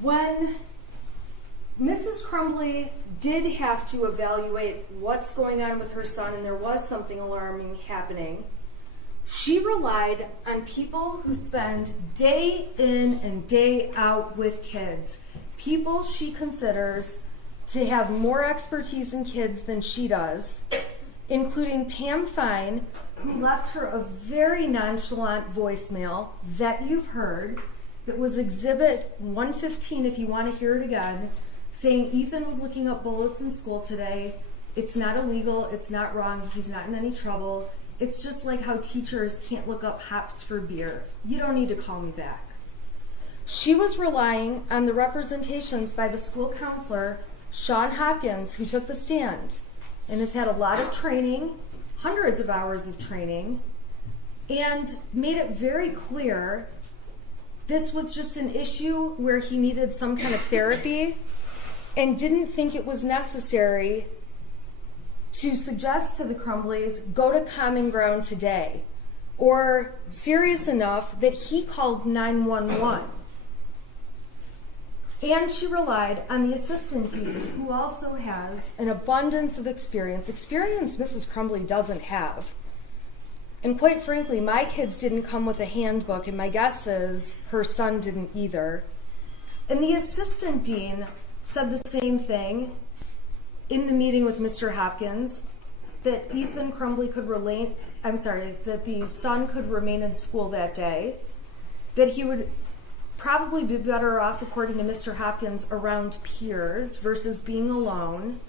When Mrs. Crumbley did have to evaluate what's going on with her son and there was something alarming happening, she relied on people who spend day in and day out with kids, people she considers to have more expertise in kids than she does, including Pam Fine, who left her a very nonchalant voicemail that you've heard, that was Exhibit 115 if you want to hear it again, saying Ethan was looking up bullets in school today. It's not illegal, it's not wrong, he's not in any trouble. It's just like how teachers can't look up hops for beer. You don't need to call me back. She was relying on the representations by the school counselor, Sean Hopkins, who took the stand and has had a lot of training, hundreds of hours of training, and made it very clear this was just an issue where he needed some kind of therapy and didn't think it was necessary to suggest to the Crumbleys, go to Common Ground today, or serious enough that he called 911. And she relied on the assistant dean, who also has an abundance of experience Mrs. Crumbley doesn't have. And quite frankly, my kids didn't come with a handbook, and my guess is her son didn't either. And the assistant dean said the same thing in the meeting with Mr. Hopkins, that that the son could remain in school that day, that he would probably be better off, according to Mr. Hopkins, around peers versus being alone,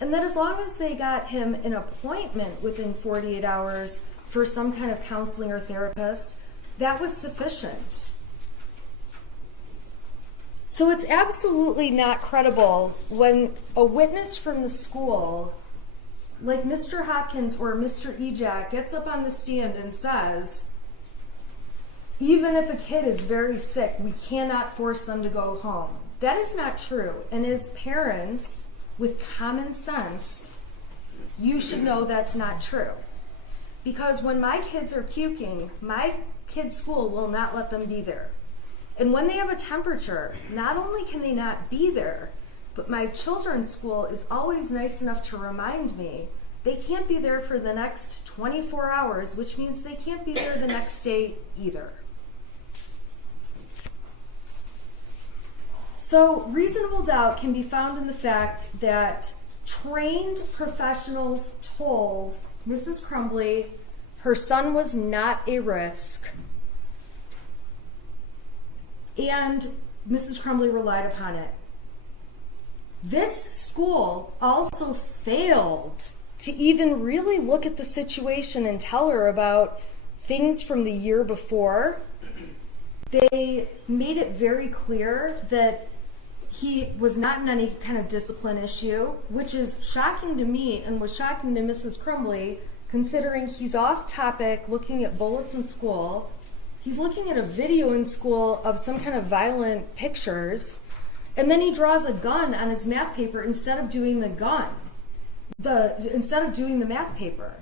and that as long as they got him an appointment within 48 hours for some kind of counseling or therapist, that was sufficient. So it's absolutely not credible when a witness from the school, like Mr. Hopkins or Mr. Ejak, gets up on the stand and says, even if a kid is very sick, we cannot force them to go home. That is not true. And as parents with common sense, you should know that's not true. Because when my kids are puking, my kid's school will not let them be there. And when they have a temperature, not only can they not be there, but my children's school is always nice enough to remind me they can't be there for the next 24 hours, which means they can't be there the next day either. So reasonable doubt can be found in the fact that trained professionals told Mrs. Crumbley her son was not a risk, and Mrs. Crumbley relied upon it. This school also failed to even really look at the situation and tell her about things from the year before. They made it very clear that he was not in any kind of discipline issue, which is shocking to me and was shocking to Mrs. Crumbley, considering he's off topic looking at bullets in school. He's looking at a video in school of some kind of violent pictures, and then he draws a gun on his math paper instead of doing the math paper.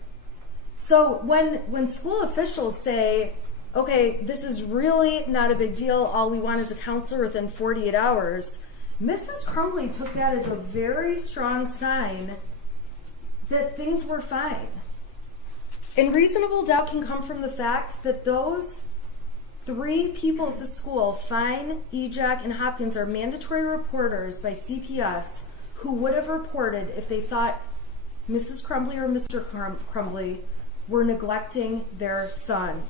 So when school officials say, okay, this is really not a big deal, all we want is a counselor within 48 hours, Mrs. Crumbley took that as a very strong sign that things were fine. And reasonable doubt can come from the fact that those 3 people at the school, Fine, Ejak, and Hopkins, are mandatory reporters by CPS who would have reported if they thought Mrs. Crumbley or Mr. Crumbley were neglecting their son.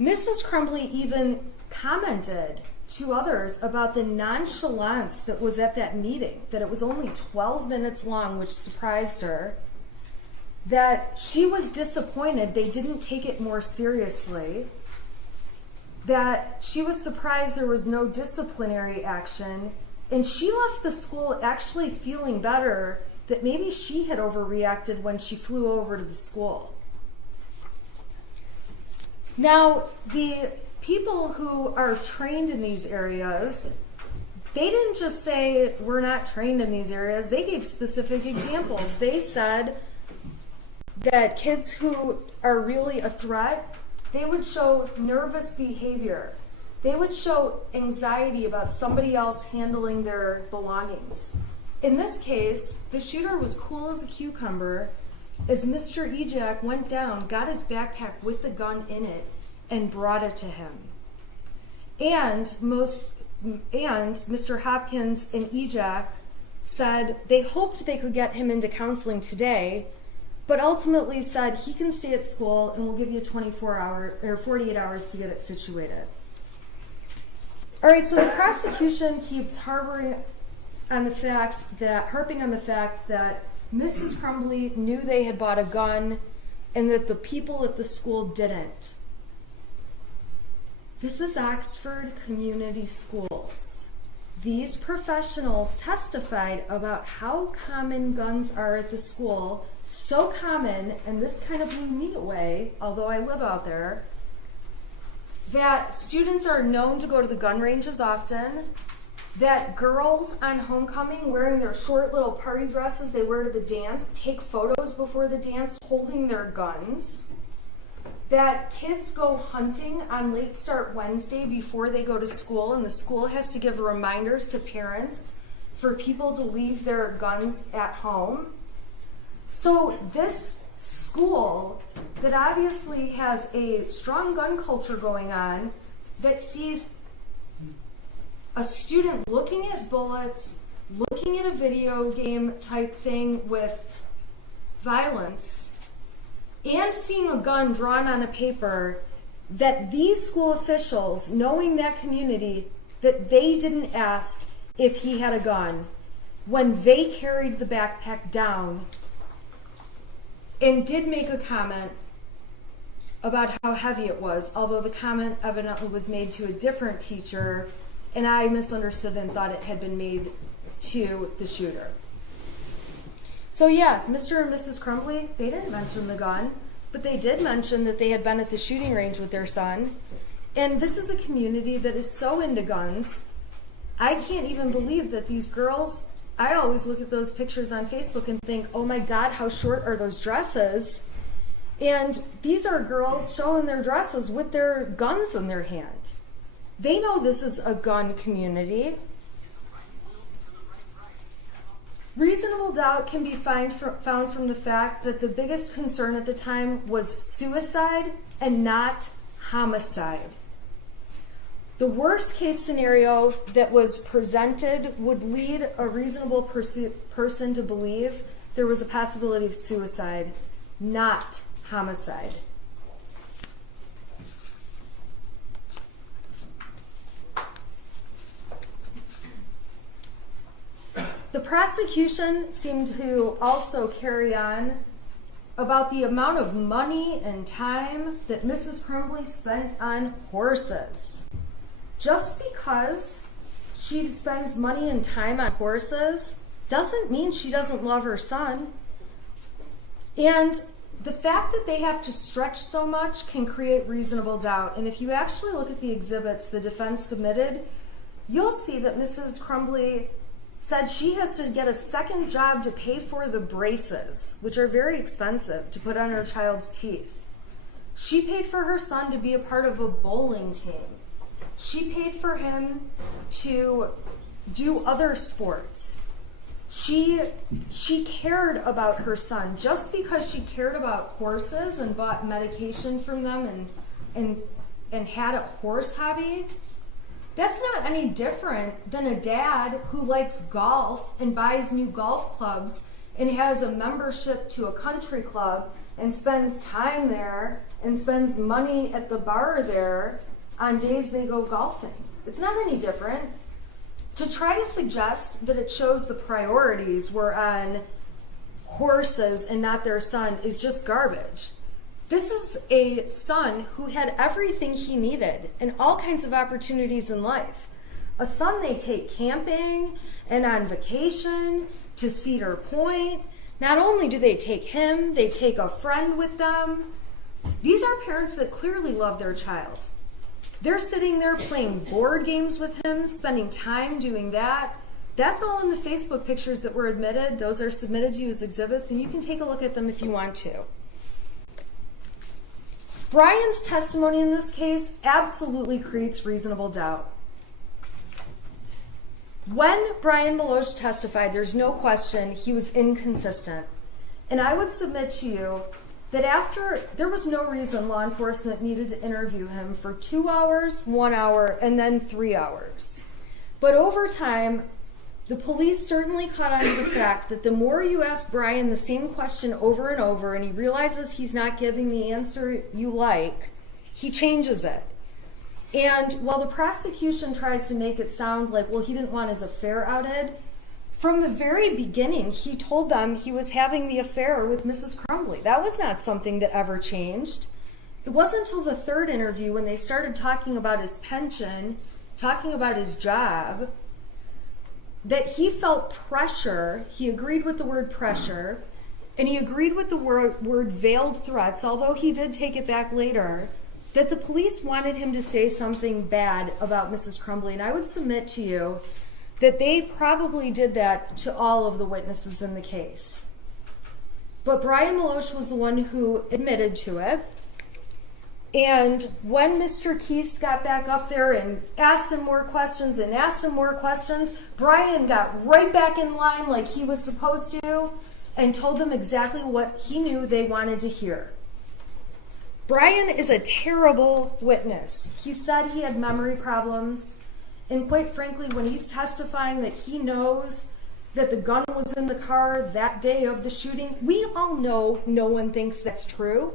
Mrs. Crumbley even commented to others about the nonchalance that was at that meeting, that it was only 12 minutes long, which surprised her, that she was disappointed they didn't take it more seriously, that she was surprised there was no disciplinary action, and she left the school actually feeling better that maybe she had overreacted when she flew over to the school. Now, the people who are trained in these areas, they didn't just say, we're not trained in these areas. They gave specific examples. They said that kids who are really a threat, they would show nervous behavior. They would show anxiety about somebody else handling their belongings. In this case, the shooter was cool as a cucumber as Mr. Ejak went down, got his backpack with the gun in it, and brought it to him. And Mr. Hopkins and Ejak said they hoped they could get him into counseling today, but ultimately said he can stay at school and we'll give you 48 hours to get it situated. All right, so the prosecution keeps harping on the fact that Mrs. Crumbley knew they had bought a gun and that the people at the school didn't. This is Oxford Community Schools. These professionals testified about how common guns are at the school, so common in this kind of unique way, although I live out there, that students are known to go to the gun ranges often, that girls on homecoming wearing their short little party dresses they wear to the dance take photos before the dance holding their guns, that kids go hunting on Late Start Wednesday before they go to school, and the school has to give reminders to parents for people to leave their guns at home. So this school that obviously has a strong gun culture going on, that sees a student looking at bullets, looking at a video game type thing with violence, and seeing a gun drawn on a paper, that these school officials, knowing that community, that they didn't ask if he had a gun when they carried the backpack down and did make a comment about how heavy it was, although the comment evidently was made to a different teacher, and I misunderstood and thought it had been made to the shooter. So yeah, Mr. and Mrs. Crumbley, they didn't mention the gun, but they did mention that they had been at the shooting range with their son. And this is a community that is so into guns. I can't even believe that these girls, I always look at those pictures on Facebook and think, oh my God, how short are those dresses? And these are girls showing their dresses with their guns in their hand. They know this is a gun community. Reasonable doubt can be found from the fact that the biggest concern at the time was suicide and not homicide. The worst case scenario that was presented would lead a reasonable person to believe there was a possibility of suicide, not homicide. The prosecution seemed to also carry on about the amount of money and time that Mrs. Crumbley spent on horses. Just because she spends money and time on horses doesn't mean she doesn't love her son. And the fact that they have to stretch so much can create reasonable doubt. And if you actually look at the exhibits the defense submitted, you'll see that Mrs. Crumbley said she has to get a second job to pay for the braces, which are very expensive to put on her child's teeth. She paid for her son to be a part of a bowling team. She paid for him to do other sports. She cared about her son. Just because she cared about horses and bought medication from them and had a horse hobby, that's not any different than a dad who likes golf and buys new golf clubs and has a membership to a country club and spends time there and spends money at the bar there on days they go golfing. It's not any different. To try to suggest that it shows the priorities were on horses and not their son is just garbage. This is a son who had everything he needed and all kinds of opportunities in life. A son they take camping and on vacation to Cedar Point. Not only do they take him, they take a friend with them. These are parents that clearly love their child. They're sitting there playing board games with him, spending time doing that. That's all in the Facebook pictures that were admitted. Those are submitted to you as exhibits, and you can take a look at them if you want to. Brian's testimony in this case absolutely creates reasonable doubt. When Brian Meloche testified, there's no question he was inconsistent. And I would submit to you that after, there was no reason law enforcement needed to interview him for 2 hours, 1 hour, and then 3 hours. But over time, the police certainly caught on to the fact that the more you ask Brian the same question over and over and he realizes he's not giving the answer you like, he changes it. And while the prosecution tries to make it sound like, well, he didn't want his affair outed, from the very beginning, he told them he was having the affair with Mrs. Crumbley. That was not something that ever changed. It wasn't until the third interview when they started talking about his pension, talking about his job, that he felt pressure. He agreed with the word pressure, and he agreed with the word veiled threats, although he did take it back later, that the police wanted him to say something bad about Mrs. Crumbley. And I would submit to you that they probably did that to all of the witnesses in the case. But Brian Meloche was the one who admitted to it. And when Mr. Keast got back up there and asked him more questions and asked him more questions, Brian got right back in line like he was supposed to and told them exactly what he knew they wanted to hear. Brian is a terrible witness. He said he had memory problems. And quite frankly, when he's testifying that he knows that the gun was in the car that day of the shooting, we all know no one thinks that's true.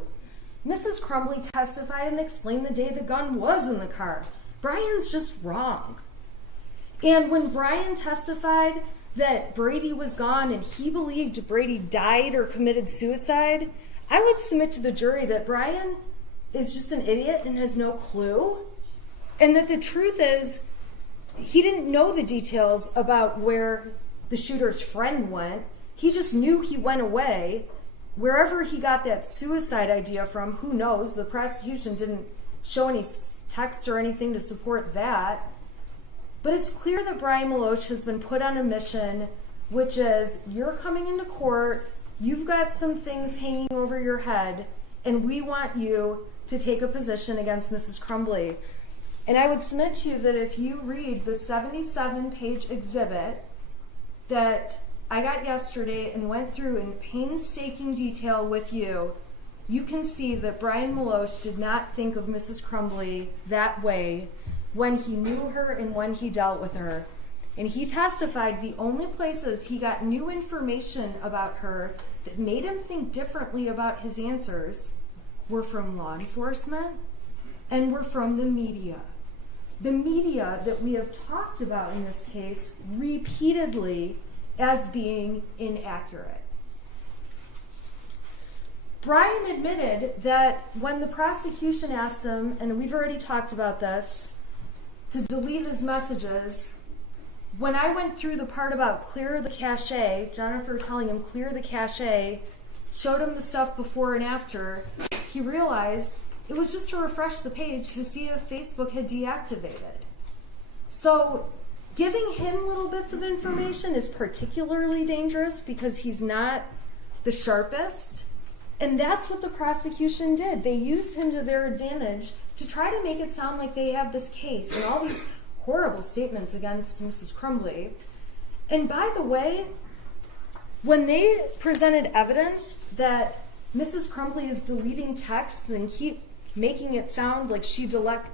Mrs. Crumbley testified and explained the day the gun was in the car. Brian's just wrong. And when Brian testified that Brady was gone and he believed Brady died or committed suicide, I would submit to the jury that Brian is just an idiot and has no clue. And that the truth is, he didn't know the details about where the shooter's friend went. He just knew he went away. Wherever he got that suicide idea from, who knows? The prosecution didn't show any texts or anything to support that. But it's clear that Brian Maloche has been put on a mission, which is, you're coming into court, you've got some things hanging over your head, and we want you to take a position against Mrs. Crumbley. And I would submit to you that if you read the 77-page exhibit that I got yesterday and went through in painstaking detail with you, you can see that Brian Maloche did not think of Mrs. Crumbley that way when he knew her and when he dealt with her. And he testified the only places he got new information about her that made him think differently about his answers were from law enforcement and were from the media. The media that we have talked about in this case repeatedly as being inaccurate. Brian admitted that when the prosecution asked him, and we've already talked about this, to delete his messages, when I went through the part about clear the cache, Jennifer telling him clear the cache, showed him the stuff before and after, he realized it was just to refresh the page to see if Facebook had deactivated. So giving him little bits of information is particularly dangerous because he's not the sharpest. And that's what the prosecution did. They used him to their advantage to try to make it sound like they have this case and all these horrible statements against Mrs. Crumbley. And by the way, when they presented evidence that Mrs. Crumbley is deleting texts and keep making it sound like she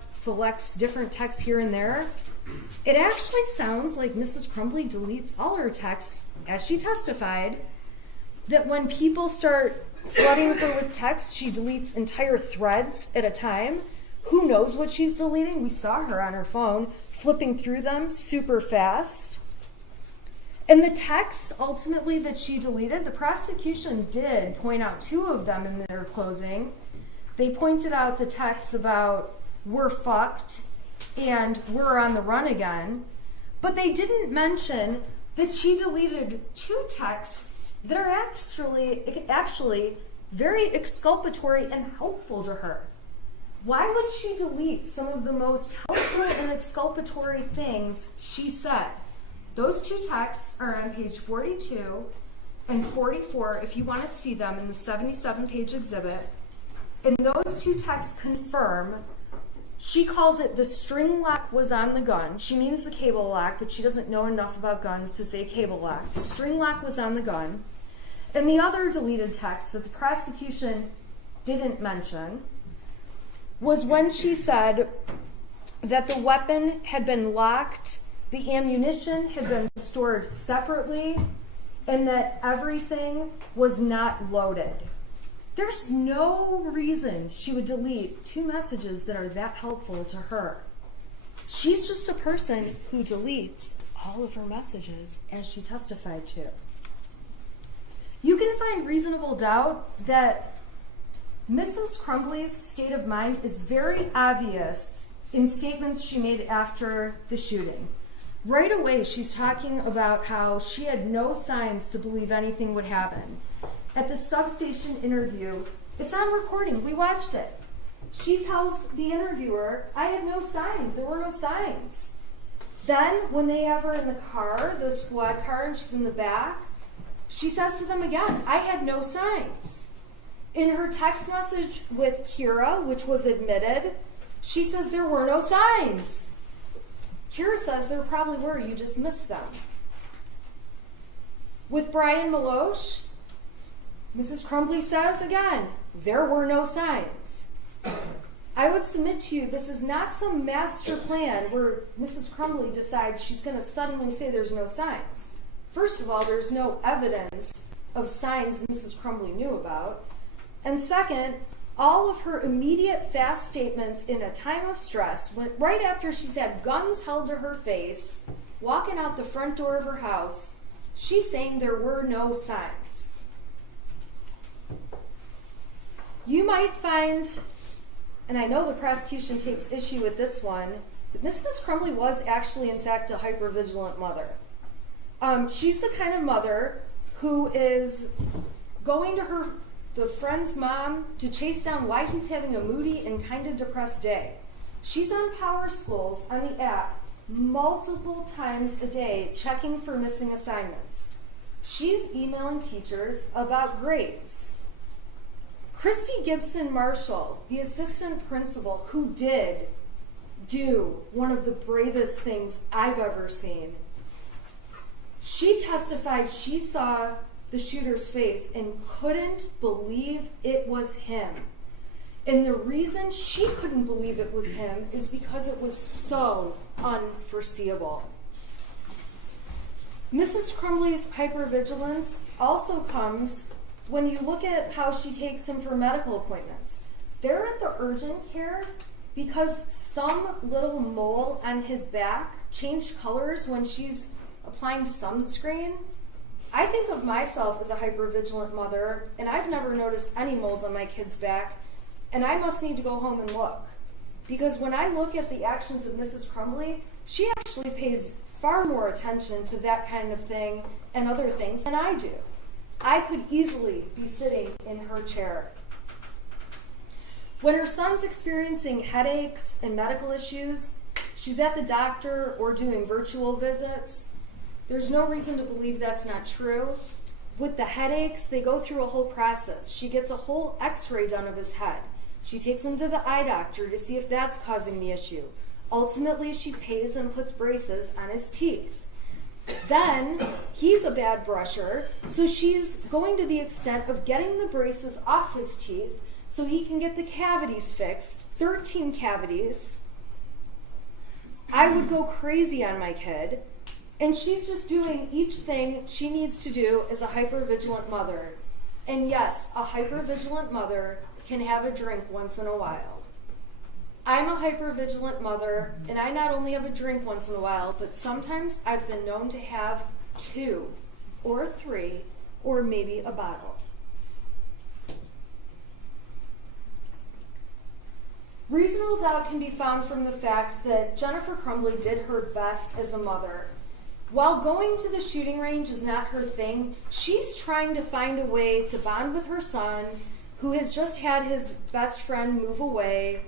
selects different texts here and there, it actually sounds like Mrs. Crumbley deletes all her texts, as she testified, that when people start flooding her with text, she deletes entire threads at a time. Who knows what she's deleting? We saw her on her phone flipping through them super fast. And the texts ultimately that she deleted, the prosecution did point out two of them in their closing. They pointed out the texts about "we're fucked" and "we're on the run again," but they didn't mention that she deleted two texts that are actually very exculpatory and helpful to her. Why would she delete some of the most helpful and exculpatory things she said? Those two texts are on page 42 and 44 if you want to see them in the 77-page exhibit. And those two texts confirm, she calls it the string lock was on the gun. She means the cable lock, but she doesn't know enough about guns to say cable lock. The string lock was on the gun. And the other deleted text that the prosecution didn't mention was when she said that the weapon had been locked, the ammunition had been stored separately, and that everything was not loaded. There's no reason she would delete two messages that are that helpful to her. She's just a person who deletes all of her messages, as she testified to. You can find reasonable doubt that Mrs. Crumbley's state of mind is very obvious in statements she made after the shooting. Right away, she's talking about how she had no signs to believe anything would happen. At the substation interview, it's on recording, we watched it. She tells the interviewer, "I had no signs, there were no signs." Then, when they have her in the car, the squad car, and she's in the back, she says to them again, "I had no signs." In her text message with Kira, which was admitted, she says there were no signs. Kira says there probably were, you just missed them. With Brian Maloche, Mrs. Crumbley says again, there were no signs. I would submit to you, this is not some master plan where Mrs. Crumbley decides she's going to suddenly say there's no signs. First of all, there's no evidence of signs Mrs. Crumbley knew about. And second, all of her immediate fast statements in a time of stress, right after she's had guns held to her face, walking out the front door of her house, she's saying there were no signs. You might find, and I know the prosecution takes issue with this one, but Mrs. Crumbley was actually, in fact, a hypervigilant mother. She's the kind of mother who is going to the friend's mom to chase down why he's having a moody and kind of depressed day. She's on Power Schools on the app multiple times a day checking for missing assignments. She's emailing teachers about grades. Christy Gibson Marshall, the assistant principal, who did do one of the bravest things I've ever seen, she testified she saw the shooter's face and couldn't believe it was him. And the reason she couldn't believe it was him is because it was so unforeseeable. Mrs. Crumbley's hypervigilance also comes when you look at how she takes him for medical appointments. They're at the urgent care because some little mole on his back changed colors when she's applying sunscreen. I think of myself as a hypervigilant mother, and I've never noticed any moles on my kid's back, and I must need to go home and look. Because when I look at the actions of Mrs. Crumbley, she actually pays far more attention to that kind of thing and other things than I do. I could easily be sitting in her chair. When her son's experiencing headaches and medical issues, she's at the doctor or doing virtual visits. There's no reason to believe that's not true. With the headaches, they go through a whole process. She gets a whole x-ray done of his head. She takes him to the eye doctor to see if that's causing the issue. Ultimately, she pays and puts braces on his teeth. Then, he's a bad brusher, so she's going to the extent of getting the braces off his teeth so he can get the cavities fixed, 13 cavities. I would go crazy on my kid. And she's just doing each thing she needs to do as a hypervigilant mother. And yes, a hypervigilant mother can have a drink once in a while. I'm a hypervigilant mother, and I not only have a drink once in a while, but sometimes I've been known to have 2 or 3 or maybe a bottle. Reasonable doubt can be found from the fact that Jennifer Crumbley did her best as a mother. While going to the shooting range is not her thing, she's trying to find a way to bond with her son, who has just had his best friend move away.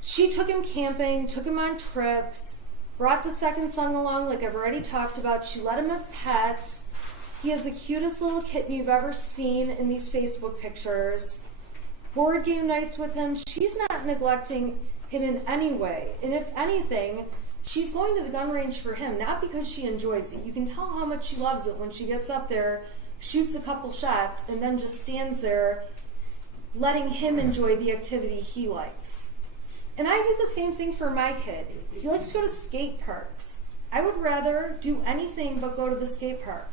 She took him camping, took him on trips, brought the second son along like I've already talked about. She let him have pets. He has the cutest little kitten you've ever seen in these Facebook pictures. Board game nights with him. She's not neglecting him in any way. And if anything, she's going to the gun range for him, not because she enjoys it. You can tell how much she loves it when she gets up there, shoots a couple shots, and then just stands there letting him enjoy the activity he likes. And I do the same thing for my kid. He likes to go to skate parks. I would rather do anything but go to the skate park.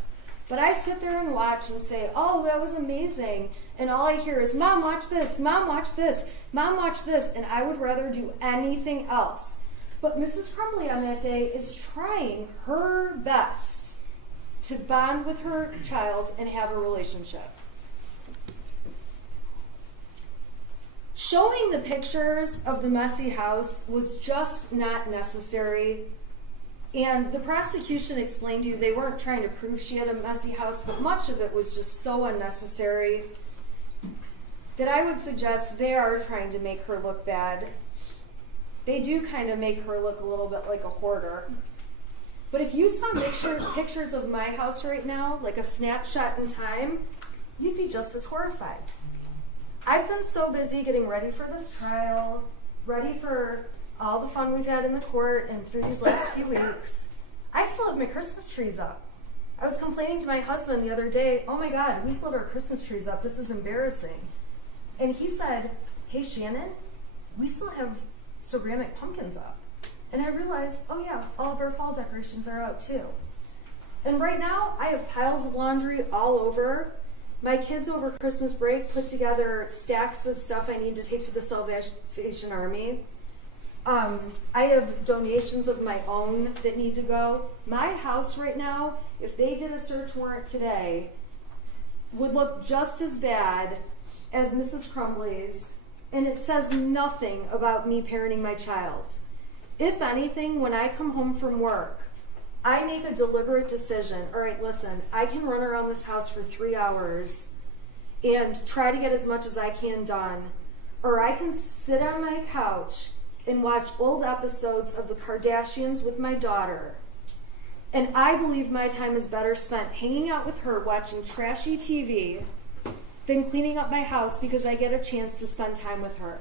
But I sit there and watch and say, oh, that was amazing. And all I hear is, Mom, watch this. Mom, watch this. Mom, watch this. And I would rather do anything else. But Mrs. Crumbley on that day is trying her best to bond with her child and have a relationship. Showing the pictures of the messy house was just not necessary. And the prosecution explained to you they weren't trying to prove she had a messy house, but much of it was just so unnecessary that I would suggest they are trying to make her look bad. They do kind of make her look a little bit like a hoarder. But if you saw pictures of my house right now, like a snapshot in time, you'd be just as horrified. I've been so busy getting ready for this trial, ready for all the fun we've had in the court and through these last few weeks. I still have my Christmas trees up. I was complaining to my husband the other day, oh my God, we still have our Christmas trees up. This is embarrassing. And he said, hey Shannon, we still have ceramic pumpkins up. And I realized, oh yeah, all of our fall decorations are out too. And right now, I have piles of laundry all over. My kids over Christmas break put together stacks of stuff I need to take to the Salvation Army. I have donations of my own that need to go. My house right now, if they did a search warrant today, would look just as bad as Mrs. Crumbley's, and it says nothing about me parenting my child. If anything, when I come home from work, I make a deliberate decision. All right, listen, I can run around this house for 3 hours and try to get as much as I can done, or I can sit on my couch and watch old episodes of the Kardashians with my daughter. And I believe my time is better spent hanging out with her watching trashy TV than cleaning up my house because I get a chance to spend time with her.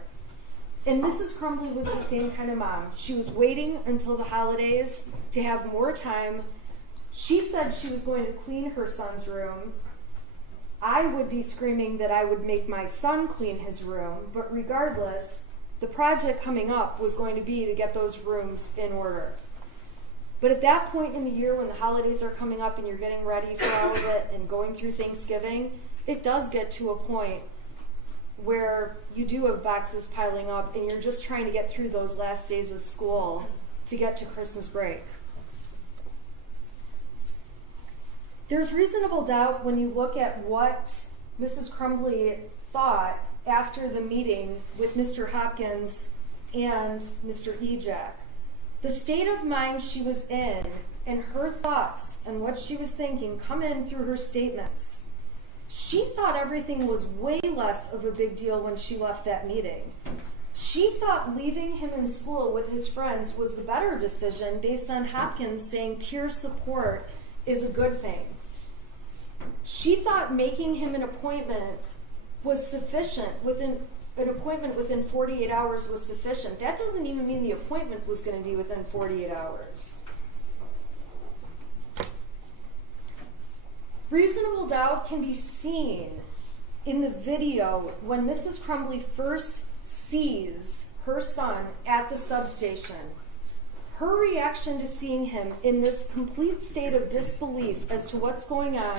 And Mrs. Crumbley was the same kind of mom. She was waiting until the holidays to have more time. She said she was going to clean her son's room. I would be screaming that I would make my son clean his room, but regardless, the project coming up was going to be to get those rooms in order. But at that point in the year when the holidays are coming up and you're getting ready for all of it and going through Thanksgiving, it does get to a point where you do have boxes piling up and you're just trying to get through those last days of school to get to Christmas break. There's reasonable doubt when you look at what Mrs. Crumbley thought after the meeting with Mr. Hopkins and Mr. Ejak. The state of mind she was in and her thoughts and what she was thinking come in through her statements. She thought everything was way less of a big deal when she left that meeting. She thought leaving him in school with his friends was the better decision based on Hopkins saying peer support is a good thing. She thought making him an appointment was sufficient, an appointment within 48 hours was sufficient. That doesn't even mean the appointment was going to be within 48 hours. Reasonable doubt can be seen in the video when Mrs. Crumbley first sees her son at the substation. Her reaction to seeing him in this complete state of disbelief as to what's going on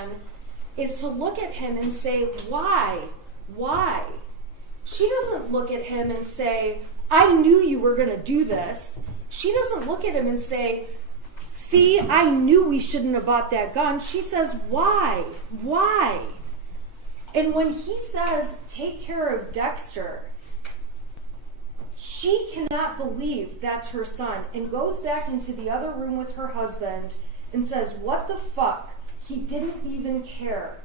is to look at him and say, why? Why? She doesn't look at him and say, I knew you were going to do this. She doesn't look at him and say, see, I knew we shouldn't have bought that gun. She says, why? Why? And when he says, take care of Dexter, she cannot believe that's her son and goes back into the other room with her husband and says, what the fuck? He didn't even care.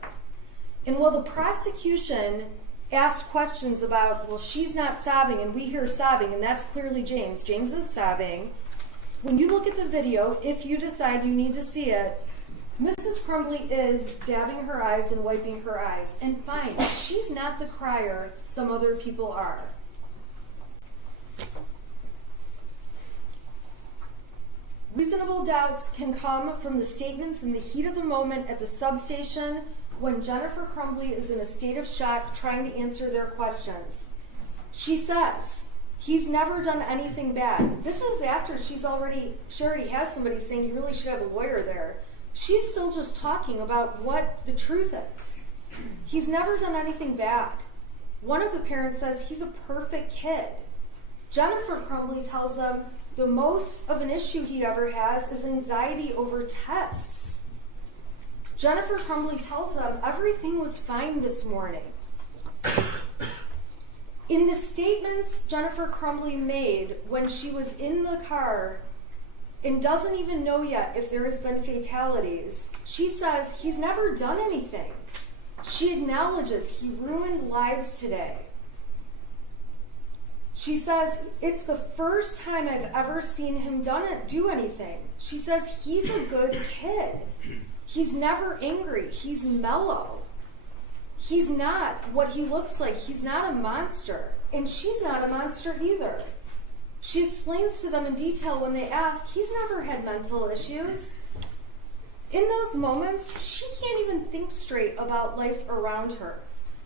And while the prosecution asked questions about, well, she's not sobbing, and we hear sobbing, and that's clearly James. James is sobbing. When you look at the video, if you decide you need to see it, Mrs. Crumbley is dabbing her eyes and wiping her eyes. And fine, she's not the crier some other people are. Reasonable doubts can come from the statements in the heat of the moment at the substation when Jennifer Crumbley is in a state of shock trying to answer their questions. She says, he's never done anything bad. This is after she already has somebody saying you really should have a lawyer there. She's still just talking about what the truth is. He's never done anything bad. One of the parents says he's a perfect kid. Jennifer Crumbley tells them the most of an issue he ever has is anxiety over tests. Jennifer Crumbley tells them everything was fine this morning. In the statements Jennifer Crumbley made when she was in the car and doesn't even know yet if there has been fatalities, she says he's never done anything. She acknowledges he ruined lives today. She says, it's the first time I've ever seen him do anything. She says, he's a good kid. He's never angry. He's mellow. He's not what he looks like. He's not a monster. And she's not a monster either. She explains to them in detail when they ask, he's never had mental issues. In those moments, she can't even think straight about life around her.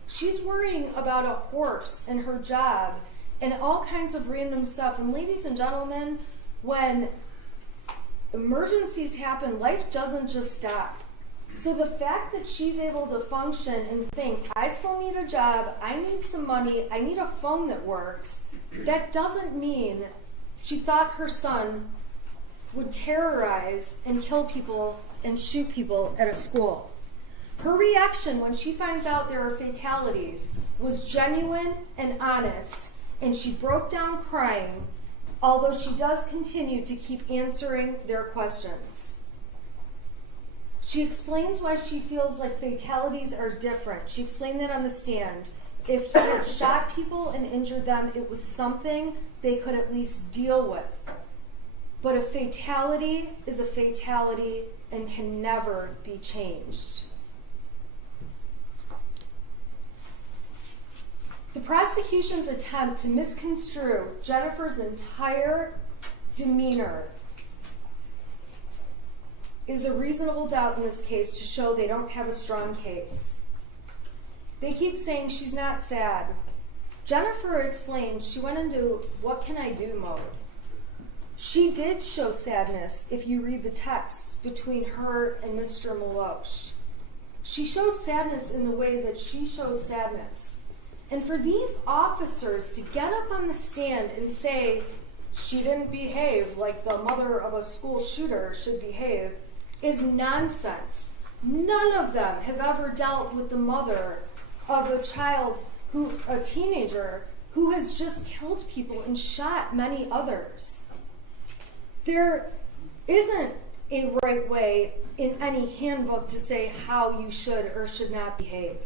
She's worrying about a horse and her job and all kinds of random stuff. And ladies and gentlemen, when emergencies happen, life doesn't just stop. So the fact that she's able to function and think, I still need a job, I need some money, I need a phone that works, that doesn't mean she thought her son would terrorize and kill people and shoot people at a school. Her reaction when she finds out there are fatalities was genuine and honest, and she broke down crying, although she does continue to keep answering their questions. She explains why she feels like fatalities are different. She explained that on the stand. If he had shot people and injured them, it was something they could at least deal with. But a fatality is a fatality and can never be changed. The prosecution's attempt to misconstrue Jennifer's entire demeanor is a reasonable doubt in this case to show they don't have a strong case. They keep saying she's not sad. Jennifer explained she went into what can I do mode. She did show sadness if you read the texts between her and Mr. Milosh. She showed sadness in the way that she shows sadness. And for these officers to get up on the stand and say she didn't behave like the mother of a school shooter should behave is nonsense. None of them have ever dealt with the mother of a child, a teenager, who has just killed people and shot many others. There isn't a right way in any handbook to say how you should or should not behave.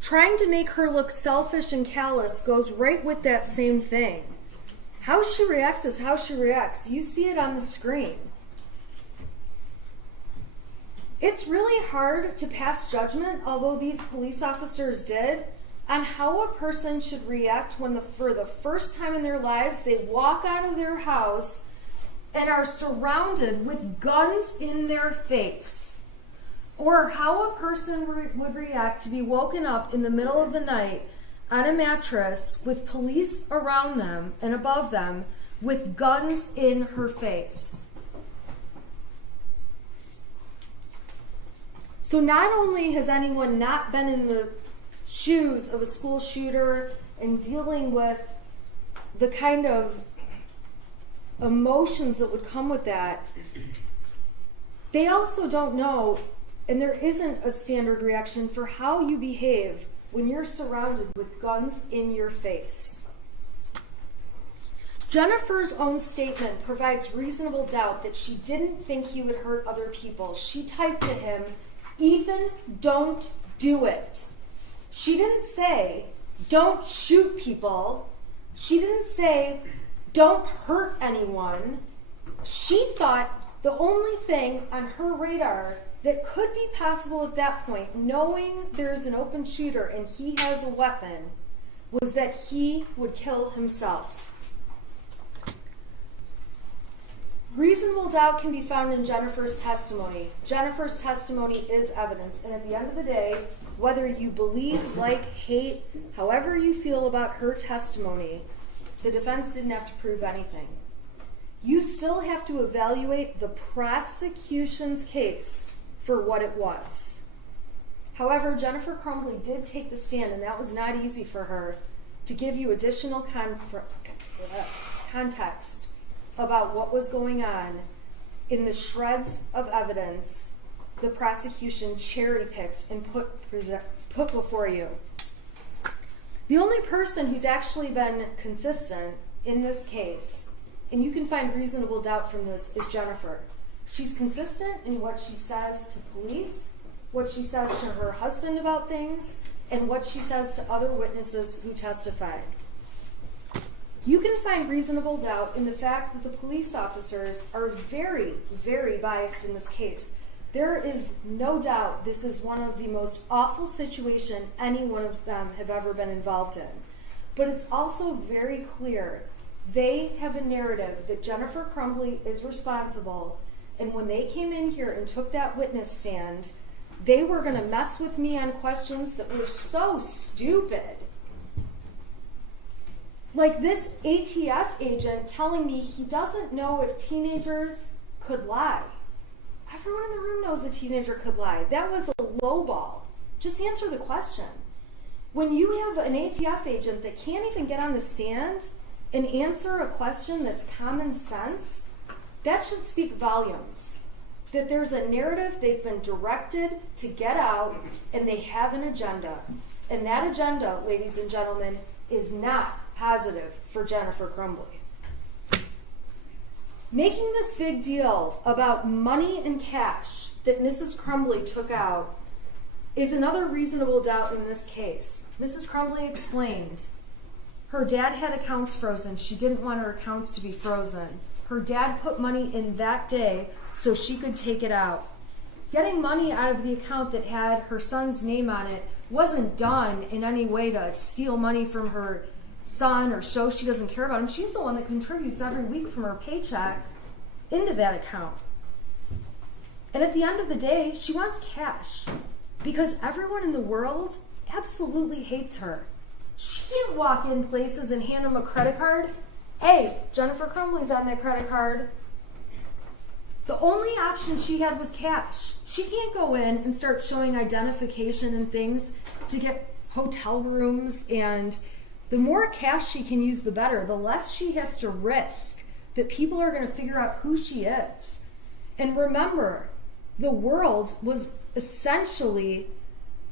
Trying to make her look selfish and callous goes right with that same thing. How she reacts is how she reacts. You see it on the screen. It's really hard to pass judgment, although these police officers did, on how a person should react when for the first time in their lives they walk out of their house and are surrounded with guns in their face. Or how a person would react to be woken up in the middle of the night on a mattress with police around them and above them with guns in her face. So not only has anyone not been in the shoes of a school shooter and dealing with the kind of emotions that would come with that, they also don't know, and there isn't a standard reaction for how you behave when you're surrounded with guns in your face. Jennifer's own statement provides reasonable doubt that she didn't think he would hurt other people. She typed to him, "Ethan, don't do it." She didn't say, "Don't shoot people." She didn't say, "Don't hurt anyone." She thought the only thing on her radar that could be possible at that point, knowing there's an open shooter and he has a weapon, was that he would kill himself. Reasonable doubt can be found in Jennifer's testimony. Jennifer's testimony is evidence, and at the end of the day, whether you believe, like, hate, however you feel about her testimony, the defense didn't have to prove anything. You still have to evaluate the prosecution's case for what it was. However, Jennifer Crumbley did take the stand, and that was not easy for her, to give you additional context about what was going on in the shreds of evidence the prosecution cherry-picked and put before you. The only person who's actually been consistent in this case, and you can find reasonable doubt from this, is Jennifer. She's consistent in what she says to police, what she says to her husband about things, and what she says to other witnesses who testified. You can find reasonable doubt in the fact that the police officers are very, very biased in this case. There is no doubt this is one of the most awful situations any one of them have ever been involved in. But it's also very clear they have a narrative that Jennifer Crumbley is responsible, and when they came in here and took that witness stand, they were going to mess with me on questions that were so stupid. Like this ATF agent telling me he doesn't know if teenagers could lie. Everyone in the room knows a teenager could lie. That was a low ball. Just answer the question. When you have an ATF agent that can't even get on the stand and answer a question that's common sense, that should speak volumes. That there's a narrative they've been directed to get out, and they have an agenda. And that agenda, ladies and gentlemen, is not positive for Jennifer Crumbley. Making this big deal about money and cash that Mrs. Crumbley took out is another reasonable doubt in this case. Mrs. Crumbley explained her dad had accounts frozen. She didn't want her accounts to be frozen. Her dad put money in that day so she could take it out. Getting money out of the account that had her son's name on it wasn't done in any way to steal money from her son or show she doesn't care about him. She's the one that contributes every week from her paycheck into that account. And at the end of the day, she wants cash because everyone in the world absolutely hates her. She can't walk in places and hand them a credit card. Hey, Jennifer Crumbley's on that credit card. The only option she had was cash. She can't go in and start showing identification and things to get hotel rooms, and the more cash she can use, the better. The less she has to risk that people are going to figure out who she is. And remember, the world was essentially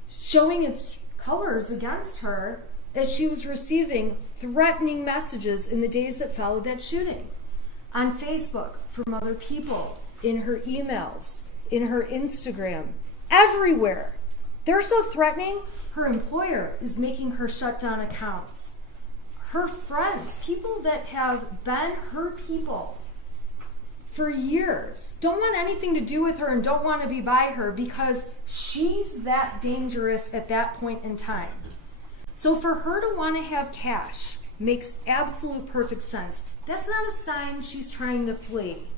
showing its colors against her as she was receiving threatening messages in the days that followed that shooting. On Facebook, from other people, in her emails, in her Instagram, everywhere. They're so threatening, her employer is making her shut down accounts. Her friends, people that have been her people for years, don't want anything to do with her and don't want to be by her because she's that dangerous at that point in time. So for her to want to have cash makes absolute perfect sense. That's not a sign she's trying to flee.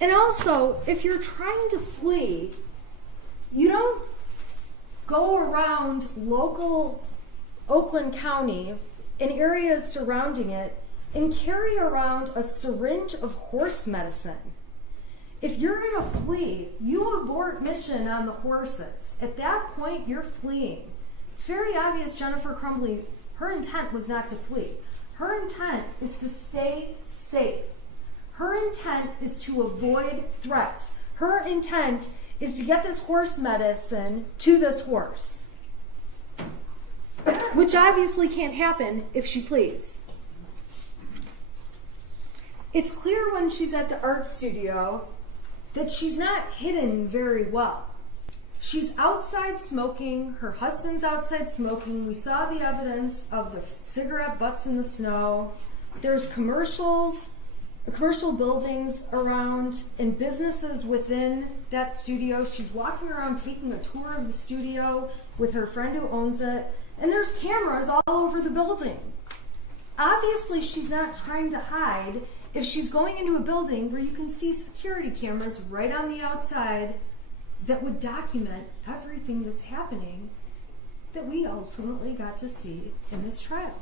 And also, if you're trying to flee, you don't go around local Oakland County and areas surrounding it and carry around a syringe of horse medicine. If you're going to flee, you abort mission on the horses. At that point, you're fleeing. It's very obvious Jennifer Crumbley, her intent was not to flee. Her intent is to stay safe. Her intent is to avoid threats. Her intent is to get this horse medicine to this horse, which obviously can't happen if she flees. It's clear when she's at the art studio that she's not hidden very well. She's outside smoking. Her husband's outside smoking. We saw the evidence of the cigarette butts in the snow. There's commercial buildings around and businesses within that studio. She's walking around taking a tour of the studio with her friend who owns it, and there's cameras all over the building. Obviously, she's not trying to hide if she's going into a building where you can see security cameras right on the outside that would document everything that's happening that we ultimately got to see in this trial.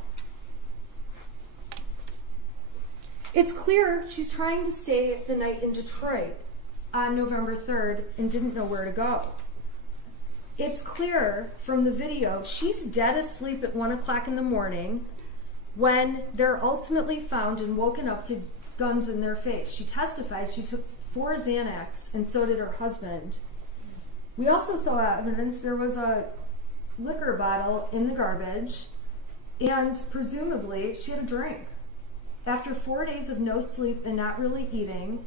It's clear she's trying to stay the night in Detroit on November 3rd and didn't know where to go. It's clear from the video she's dead asleep at 1 o'clock in the morning when they're ultimately found and woken up to guns in their face. She testified she took 4 Xanax, and so did her husband. We also saw evidence there was a liquor bottle in the garbage, and presumably she had a drink. After 4 days of no sleep and not really eating,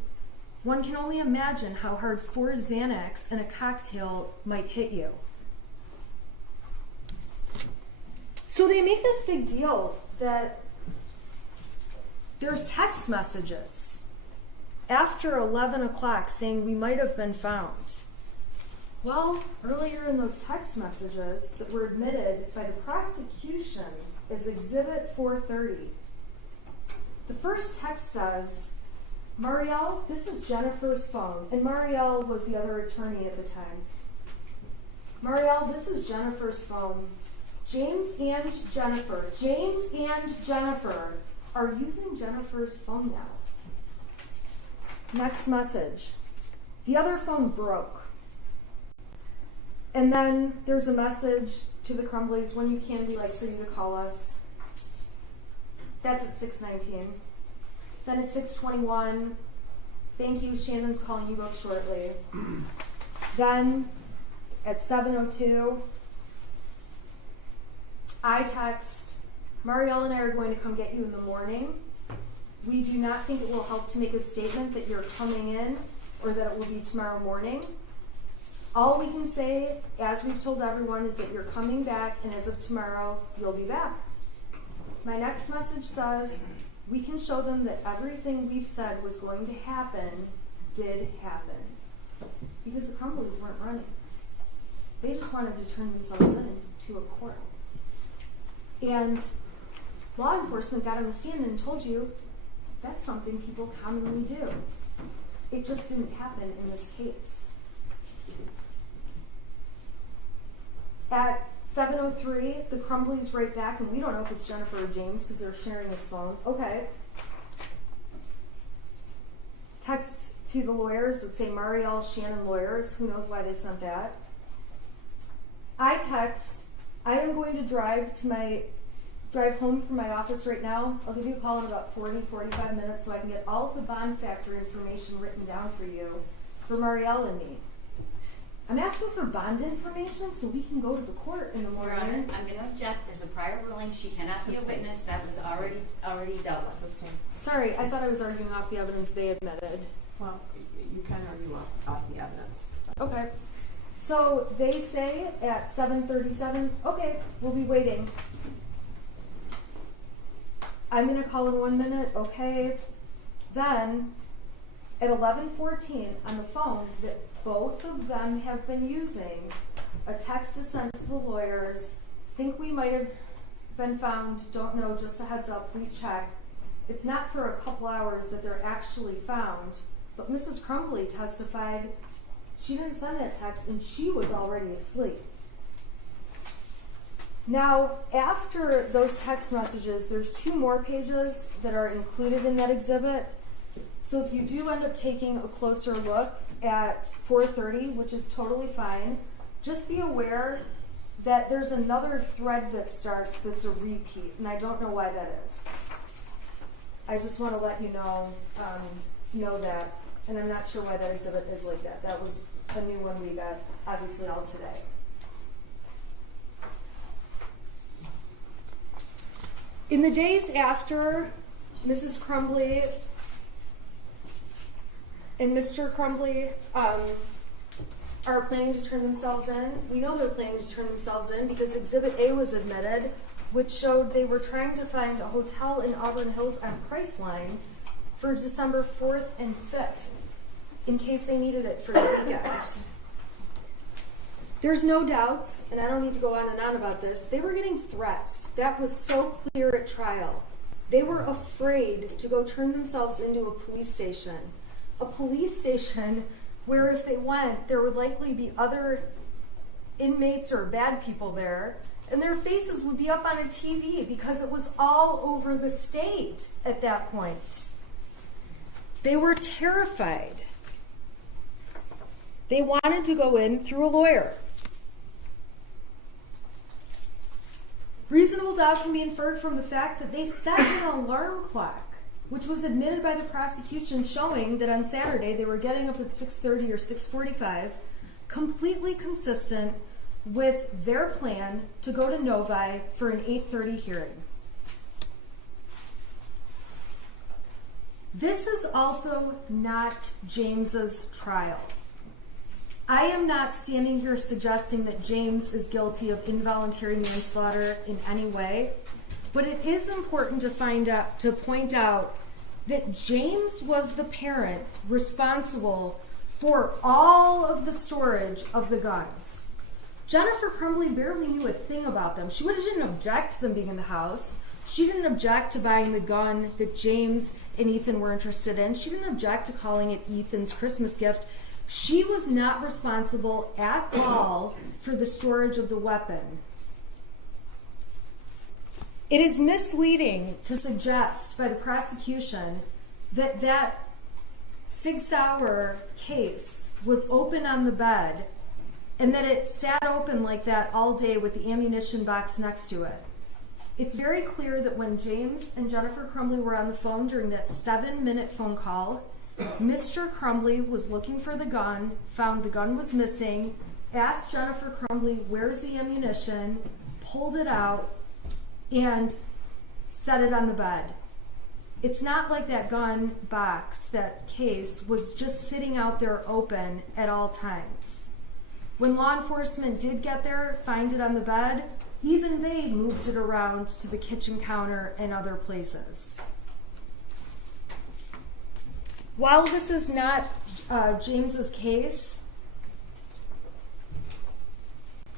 one can only imagine how hard 4 Xanax and a cocktail might hit you. So they make this big deal that there's text messages after 11 o'clock saying we might have been found. Well, earlier in those text messages that were admitted by the prosecution as Exhibit 430, the first text says, Marielle, this is Jennifer's phone. And Marielle was the other attorney at the time. Marielle, this is Jennifer's phone. James and Jennifer are using Jennifer's phone now. Next message. The other phone broke. And then there's a message to the Crumbleys, when you can, we like for you to call us. That's at 6:19. Then at 6:21, thank you, Shannon's calling you both shortly. Then at 7:02, I text, Marielle and I are going to come get you in the morning. We do not think it will help to make a statement that you're coming in or that it will be tomorrow morning. All we can say, as we've told everyone, is that you're coming back, and as of tomorrow, you'll be back. My next message says, we can show them that everything we've said was going to happen did happen. Because the Crumbleys weren't running. They just wanted to turn themselves in to a court. And law enforcement got on the stand and told you that's something people commonly do. It just didn't happen in this case. At 7:03, the Crumbleys write back, and we don't know if it's Jennifer or James because they're sharing his phone. Okay. Text to the lawyers that say Marielle, Shannon lawyers. Who knows why they sent that? I text, I am going to drive home from my office right now. I'll give you a call in about 45 minutes so I can get all of the bond factor information written down for you, for Marielle and me. I'm asking for bond information so we can go to the court in the morning. Your Honor, I'm going to object. There's a prior ruling. She cannot be a witness. That was already dealt with. Sorry, I thought I was arguing off the evidence they admitted. Well, you can argue off the evidence. Okay. So they say at 7:37, okay, we'll be waiting. I'm going to call in 1 minute, okay. Then at 11:14 on the phone that both of them have been using, a text is sent to the lawyers. Think we might have been found, don't know, just a heads up, please check. It's not for a couple hours that they're actually found, but Mrs. Crumbley testified she didn't send that text and she was already asleep. Now, after those text messages, there's 2 more pages that are included in that exhibit. So if you do end up taking a closer look at 4:30, which is totally fine, just be aware that there's another thread that starts that's a repeat, and I don't know why that is. I just want to let you know that, and I'm not sure why that exhibit is like that. That was a new one we got, obviously, all today. In the days after Mrs. Crumbley and Mr. Crumbley are planning to turn themselves in, we know they're planning to turn themselves in because Exhibit A was admitted, which showed they were trying to find a hotel in Auburn Hills on Priceline for December 4th and 5th in case they needed it for the weekend. There's no doubts, and I don't need to go on and on about this, they were getting threats. That was so clear at trial. They were afraid to go turn themselves into a police station. A police station where if they went, there would likely be other inmates or bad people there, and their faces would be up on a TV because it was all over the state at that point. They were terrified. They wanted to go in through a lawyer. Reasonable doubt can be inferred from the fact that they set an alarm clock, which was admitted by the prosecution, showing that on Saturday they were getting up at 6:30 or 6:45, completely consistent with their plan to go to Novi for an 8:30 hearing. This is also not James's trial. I am not standing here suggesting that James is guilty of involuntary manslaughter in any way, but it is important to point out that James was the parent responsible for all of the storage of the guns. Jennifer Crumbley barely knew a thing about them. She didn't object to them being in the house. She didn't object to buying the gun that James and Ethan were interested in. She didn't object to calling it Ethan's Christmas gift. She was not responsible at all for the storage of the weapon. It is misleading to suggest by the prosecution that Sig Sauer case was open on the bed and that it sat open like that all day with the ammunition box next to it. It's very clear that when James and Jennifer Crumbley were on the phone during that 7-minute phone call, Mr. Crumbley was looking for the gun, found the gun was missing, asked Jennifer Crumbley, where's the ammunition, pulled it out, and set it on the bed. It's not like that gun box, that case, was just sitting out there open at all times. When law enforcement did get there, find it on the bed, even they moved it around to the kitchen counter and other places. While this is not James's case,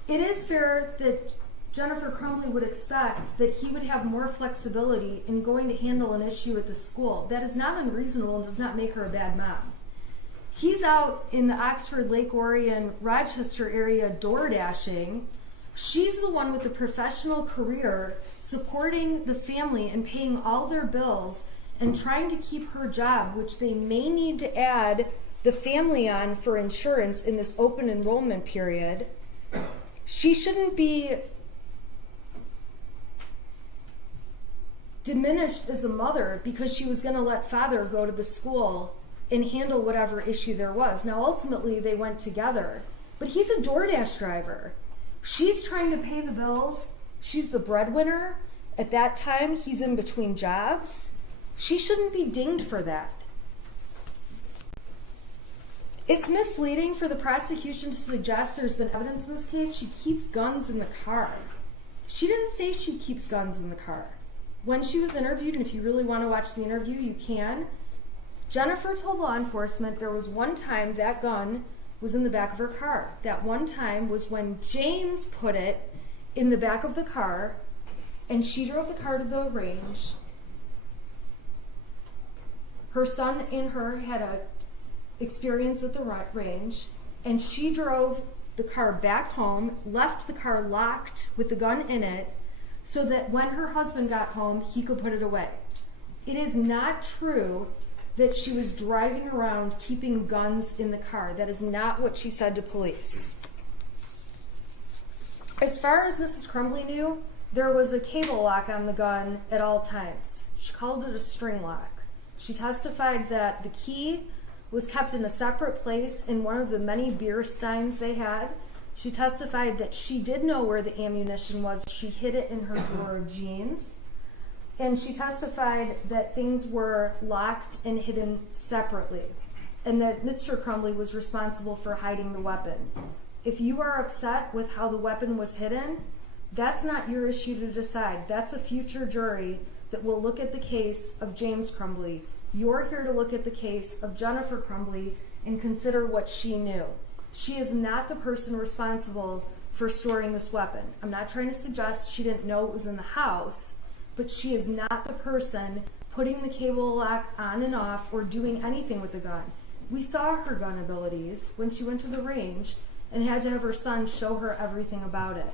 it is fair that Jennifer Crumbley would expect that he would have more flexibility in going to handle an issue at the school. That is not unreasonable and does not make her a bad mom. He's out in the Oxford, Lake Orion, Rochester area door dashing. She's the one with the professional career supporting the family and paying all their bills and trying to keep her job, which they may need to add the family on for insurance in this open enrollment period. She shouldn't be diminished as a mother because she was going to let father go to the school and handle whatever issue there was. Now, ultimately, they went together. But he's a DoorDash driver. She's trying to pay the bills. She's the breadwinner. At that time, he's in between jobs. She shouldn't be dinged for that. It's misleading for the prosecution to suggest there's been evidence in this case she keeps guns in the car. She didn't say she keeps guns in the car. When she was interviewed, and if you really want to watch the interview, you can, Jennifer told law enforcement there was one time that gun was in the back of her car. That one time was when James put it in the back of the car, and she drove the car to the range. Her son and her had a experience at the range, and she drove the car back home, left the car locked with the gun in it, so that when her husband got home, he could put it away. It is not true that she was driving around keeping guns in the car. That is not what she said to police. As far as Mrs. Crumbley knew, there was a cable lock on the gun at all times. She called it a string lock. She testified that the key was kept in a separate place in one of the many beer steins they had. She testified that she did know where the ammunition was. She hid it in her drawer of jeans. And she testified that things were locked and hidden separately, and that Mr. Crumbley was responsible for hiding the weapon. If you are upset with how the weapon was hidden, that's not your issue to decide. That's a future jury that will look at the case of James Crumbley. You're here to look at the case of Jennifer Crumbley and consider what she knew. She is not the person responsible for storing this weapon. I'm not trying to suggest she didn't know it was in the house, but she is not the person putting the cable lock on and off or doing anything with the gun. We saw her gun abilities when she went to the range and had to have her son show her everything about it.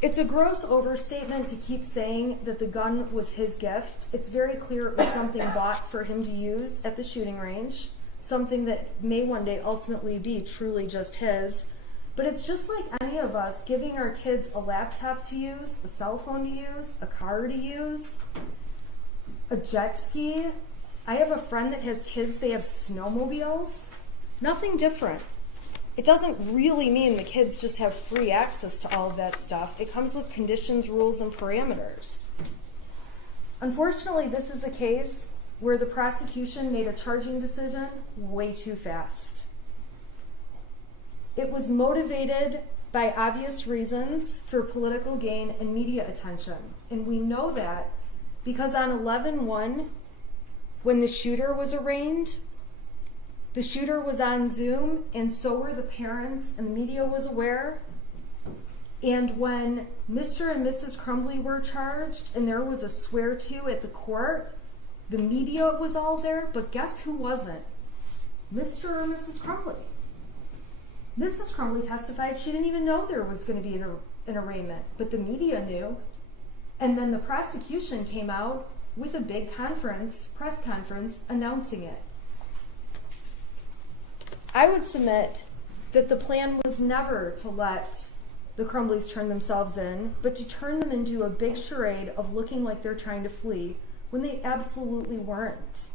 It's a gross overstatement to keep saying that the gun was his gift. It's very clear it was something bought for him to use at the shooting range, something that may one day ultimately be truly just his. But it's just like any of us giving our kids a laptop to use, a cell phone to use, a car to use, a jet ski. I have a friend that has kids, they have snowmobiles. Nothing different. It doesn't really mean the kids just have free access to all of that stuff. It comes with conditions, rules, and parameters. Unfortunately, this is a case where the prosecution made a charging decision way too fast. It was motivated by obvious reasons for political gain and media attention. And we know that because on 11/1, when the shooter was arraigned, the shooter was on Zoom, and so were the parents, and the media was aware. And when Mr. and Mrs. Crumbley were charged, and there was a swear-to at the court, the media was all there, but guess who wasn't? Mr. or Mrs. Crumbley. Mrs. Crumbley testified she didn't even know there was going to be an arraignment, but the media knew. And then the prosecution came out with a big press conference, announcing it. I would submit that the plan was never to let the Crumbleys turn themselves in, but to turn them into a big charade of looking like they're trying to flee when they absolutely weren't.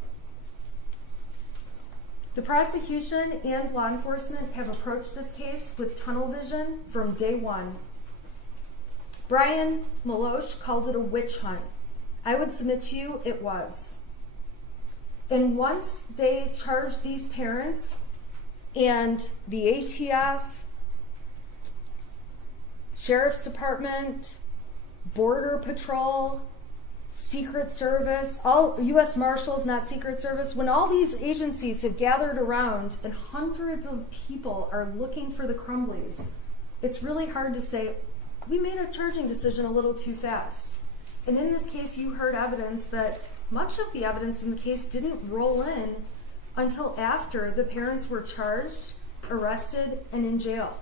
The prosecution and law enforcement have approached this case with tunnel vision from day one. Brian Maloche called it a witch hunt. I would submit to you it was. And once they charged these parents and the ATF, Sheriff's Department, Border Patrol, Secret Service, all U.S. Marshals, not Secret Service, when all these agencies have gathered around and hundreds of people are looking for the Crumbleys, it's really hard to say, we made a charging decision a little too fast. And in this case, you heard evidence that much of the evidence in the case didn't roll in until after the parents were charged, arrested, and in jail.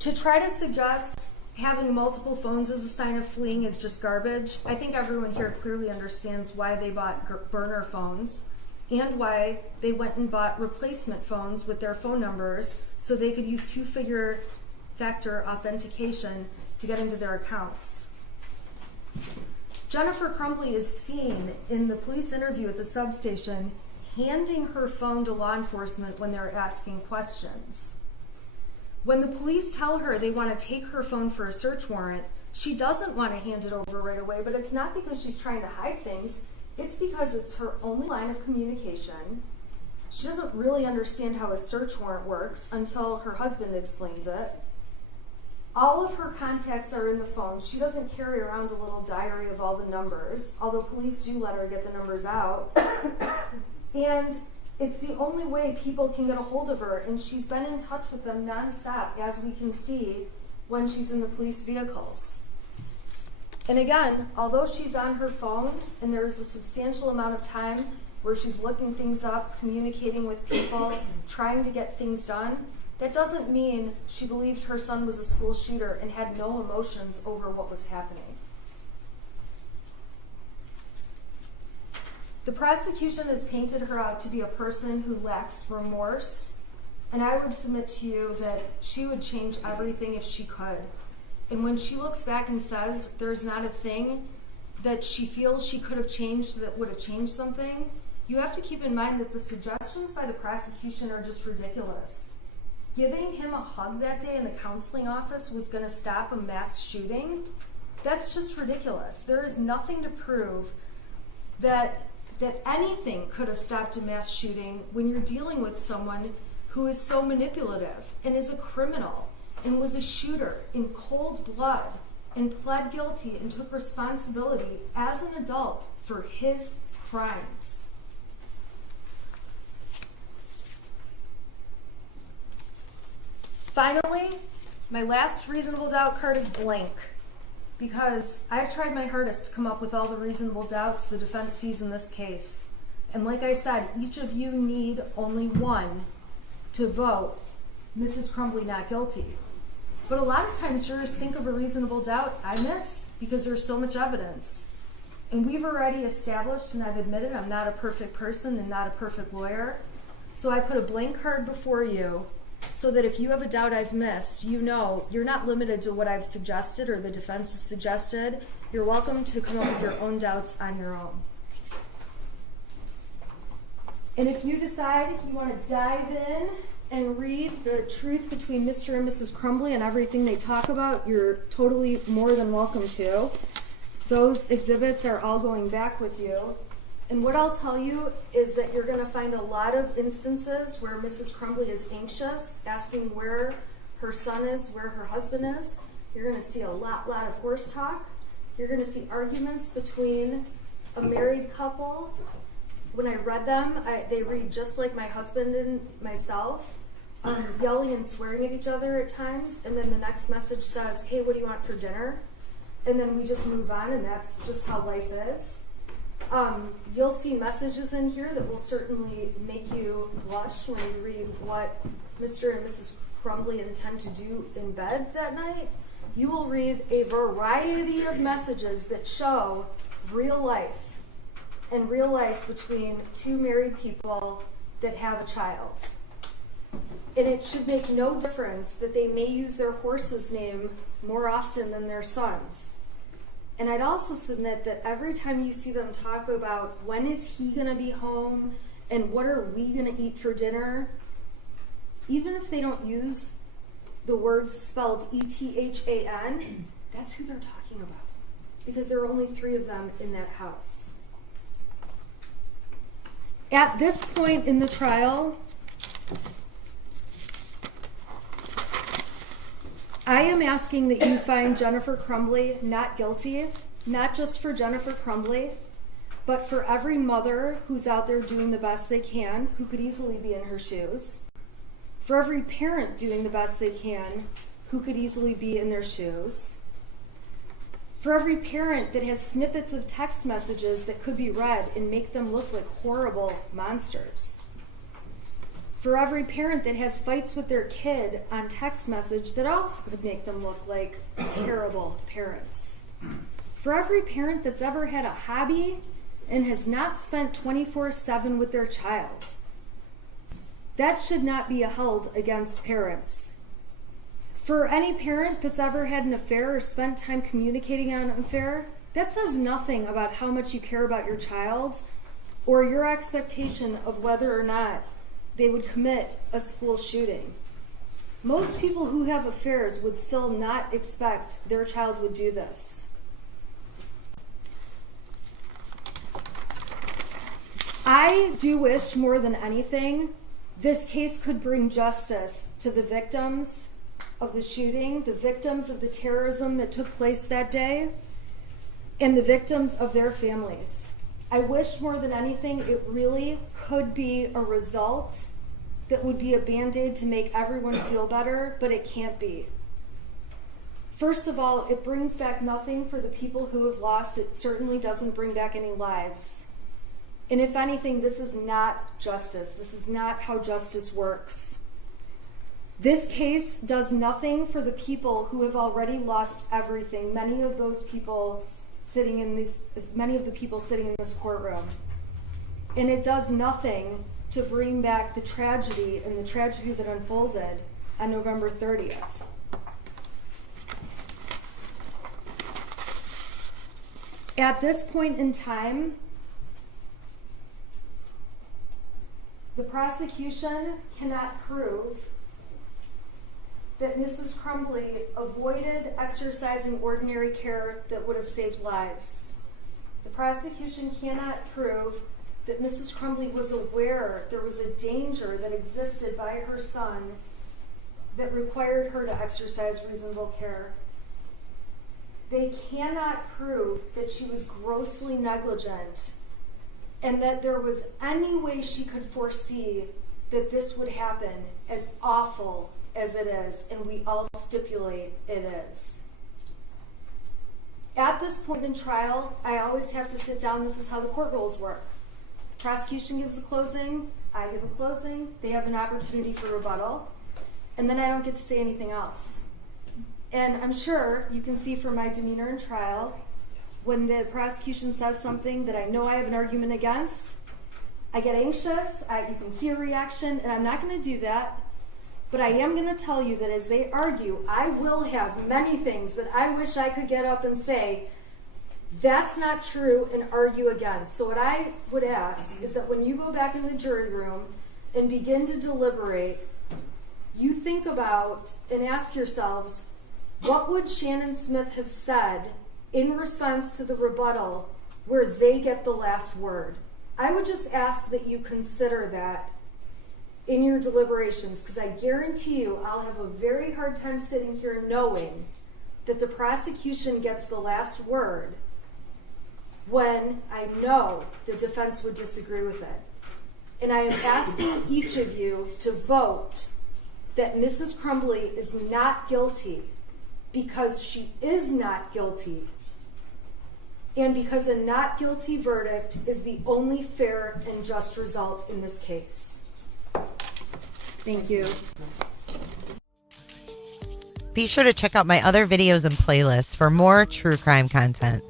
To try to suggest having multiple phones as a sign of fleeing is just garbage. I think everyone here clearly understands why they bought burner phones and why they went and bought replacement phones with their phone numbers so they could use two-factor authentication to get into their accounts. Jennifer Crumbley is seen in the police interview at the substation handing her phone to law enforcement when they're asking questions. When the police tell her they want to take her phone for a search warrant, she doesn't want to hand it over right away, but it's not because she's trying to hide things. It's because it's her only line of communication. She doesn't really understand how a search warrant works until her husband explains it. All of her contacts are in the phone. She doesn't carry around a little diary of all the numbers, although police do let her get the numbers out. And it's the only way people can get a hold of her, and she's been in touch with them nonstop, as we can see when she's in the police vehicles. And again, although she's on her phone, and there is a substantial amount of time where she's looking things up, communicating with people, trying to get things done, that doesn't mean she believed her son was a school shooter and had no emotions over what was happening. The prosecution has painted her out to be a person who lacks remorse, and I would submit to you that she would change everything if she could. And when she looks back and says there's not a thing that she feels she could have changed that would have changed something, you have to keep in mind that the suggestions by the prosecution are just ridiculous. Giving him a hug that day in the counseling office was going to stop a mass shooting? That's just ridiculous. There is nothing to prove that anything could have stopped a mass shooting when you're dealing with someone who is so manipulative and is a criminal and was a shooter in cold blood and pled guilty and took responsibility as an adult for his crimes. Finally, my last reasonable doubt card is blank, because I've tried my hardest to come up with all the reasonable doubts the defense sees in this case. And like I said, each of you need only one to vote Mrs. Crumbley not guilty. But a lot of times jurors think of a reasonable doubt I miss because there's so much evidence. And we've already established, and I've admitted I'm not a perfect person and not a perfect lawyer. So I put a blank card before you so that if you have a doubt I've missed, you know you're not limited to what I've suggested or the defense has suggested. You're welcome to come up with your own doubts on your own. And if you decide you want to dive in and read the truth between Mr. and Mrs. Crumbley and everything they talk about, you're totally more than welcome to. Those exhibits are all going back with you. And what I'll tell you is that you're going to find a lot of instances where Mrs. Crumbley is anxious, asking where her son is, where her husband is. You're going to see a lot of horse talk. You're going to see arguments between a married couple. When I read them, they read just like my husband and myself, yelling and swearing at each other at times. And then the next message says, hey, what do you want for dinner? And then we just move on, and that's just how life is. You'll see messages in here that will certainly make you blush when you read what Mr. and Mrs. Crumbley intend to do in bed that night. you will read a variety of messages that show real life and real life between two married people that have a child. And it should make no difference that they may use their horse's name more often than their son's. And I'd also submit that every time you see them talk about when is he going to be home and what are we going to eat for dinner, even if they don't use the words spelled E-T-H-A-N, that's who they're talking about. Because there are only 3 of them in that house. At this point in the trial, I am asking that you find Jennifer Crumbley not guilty, not just for Jennifer Crumbley, but for every mother who's out there doing the best they can, who could easily be in her shoes, for every parent doing the best they can, who could easily be in their shoes, for every parent that has snippets of text messages that could be read and make them look like horrible monsters, for every parent that has fights with their kid on text message that also could make them look like terrible parents, for every parent that's ever had a hobby and has not spent 24/7 with their child. That should not be held against parents. For any parent that's ever had an affair or spent time communicating on an affair, that says nothing about how much you care about your child or your expectation of whether or not they would commit a school shooting. Most people who have affairs would still not expect their child would do this. I do wish more than anything this case could bring justice to the victims of the shooting, the victims of the terrorism that took place that day, and the victims of their families. I wish more than anything it really could be a result that would be a Band-Aid to make everyone feel better, but it can't be. First of all, it brings back nothing for the people who have lost. It certainly doesn't bring back any lives. And if anything, this is not justice. This is not how justice works. This case does nothing for the people who have already lost everything. Many of the people sitting in this courtroom. And it does nothing to bring back the tragedy and the tragedy that unfolded on November 30th. At this point in time, the prosecution cannot prove that Mrs. Crumbley avoided exercising ordinary care that would have saved lives. The prosecution cannot prove that Mrs. Crumbley was aware there was a danger that existed by her son that required her to exercise reasonable care. They cannot prove that she was grossly negligent and that there was any way she could foresee that this would happen, as awful as it is, and we all stipulate it is. At this point in trial, I always have to sit down. This is how the court rules work. Prosecution gives a closing, I give a closing, they have an opportunity for rebuttal, and then I don't get to say anything else. And I'm sure you can see from my demeanor in trial, when the prosecution says something that I know I have an argument against, I get anxious, you can see a reaction, and I'm not going to do that. But I am going to tell you that as they argue, I will have many things that I wish I could get up and say, that's not true, and argue against. So what I would ask is that when you go back in the jury room and begin to deliberate, you think about and ask yourselves, what would Shannon Smith have said in response to the rebuttal where they get the last word? I would just ask that you consider that in your deliberations, because I guarantee you I'll have a very hard time sitting here knowing that the prosecution gets the last word when I know the defense would disagree with it. And I am asking each of you to vote that Mrs. Crumbley is not guilty because she is not guilty, and because a not guilty verdict is the only fair and just result in this case. Thank you. Be sure to check out my other videos and playlists for more true crime content.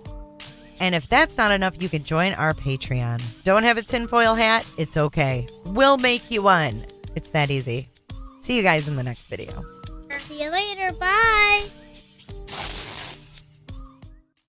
And if that's not enough, you can join our Patreon. Don't have a tinfoil hat? It's okay. We'll make you one. It's that easy. See you guys in the next video. See you later. Bye.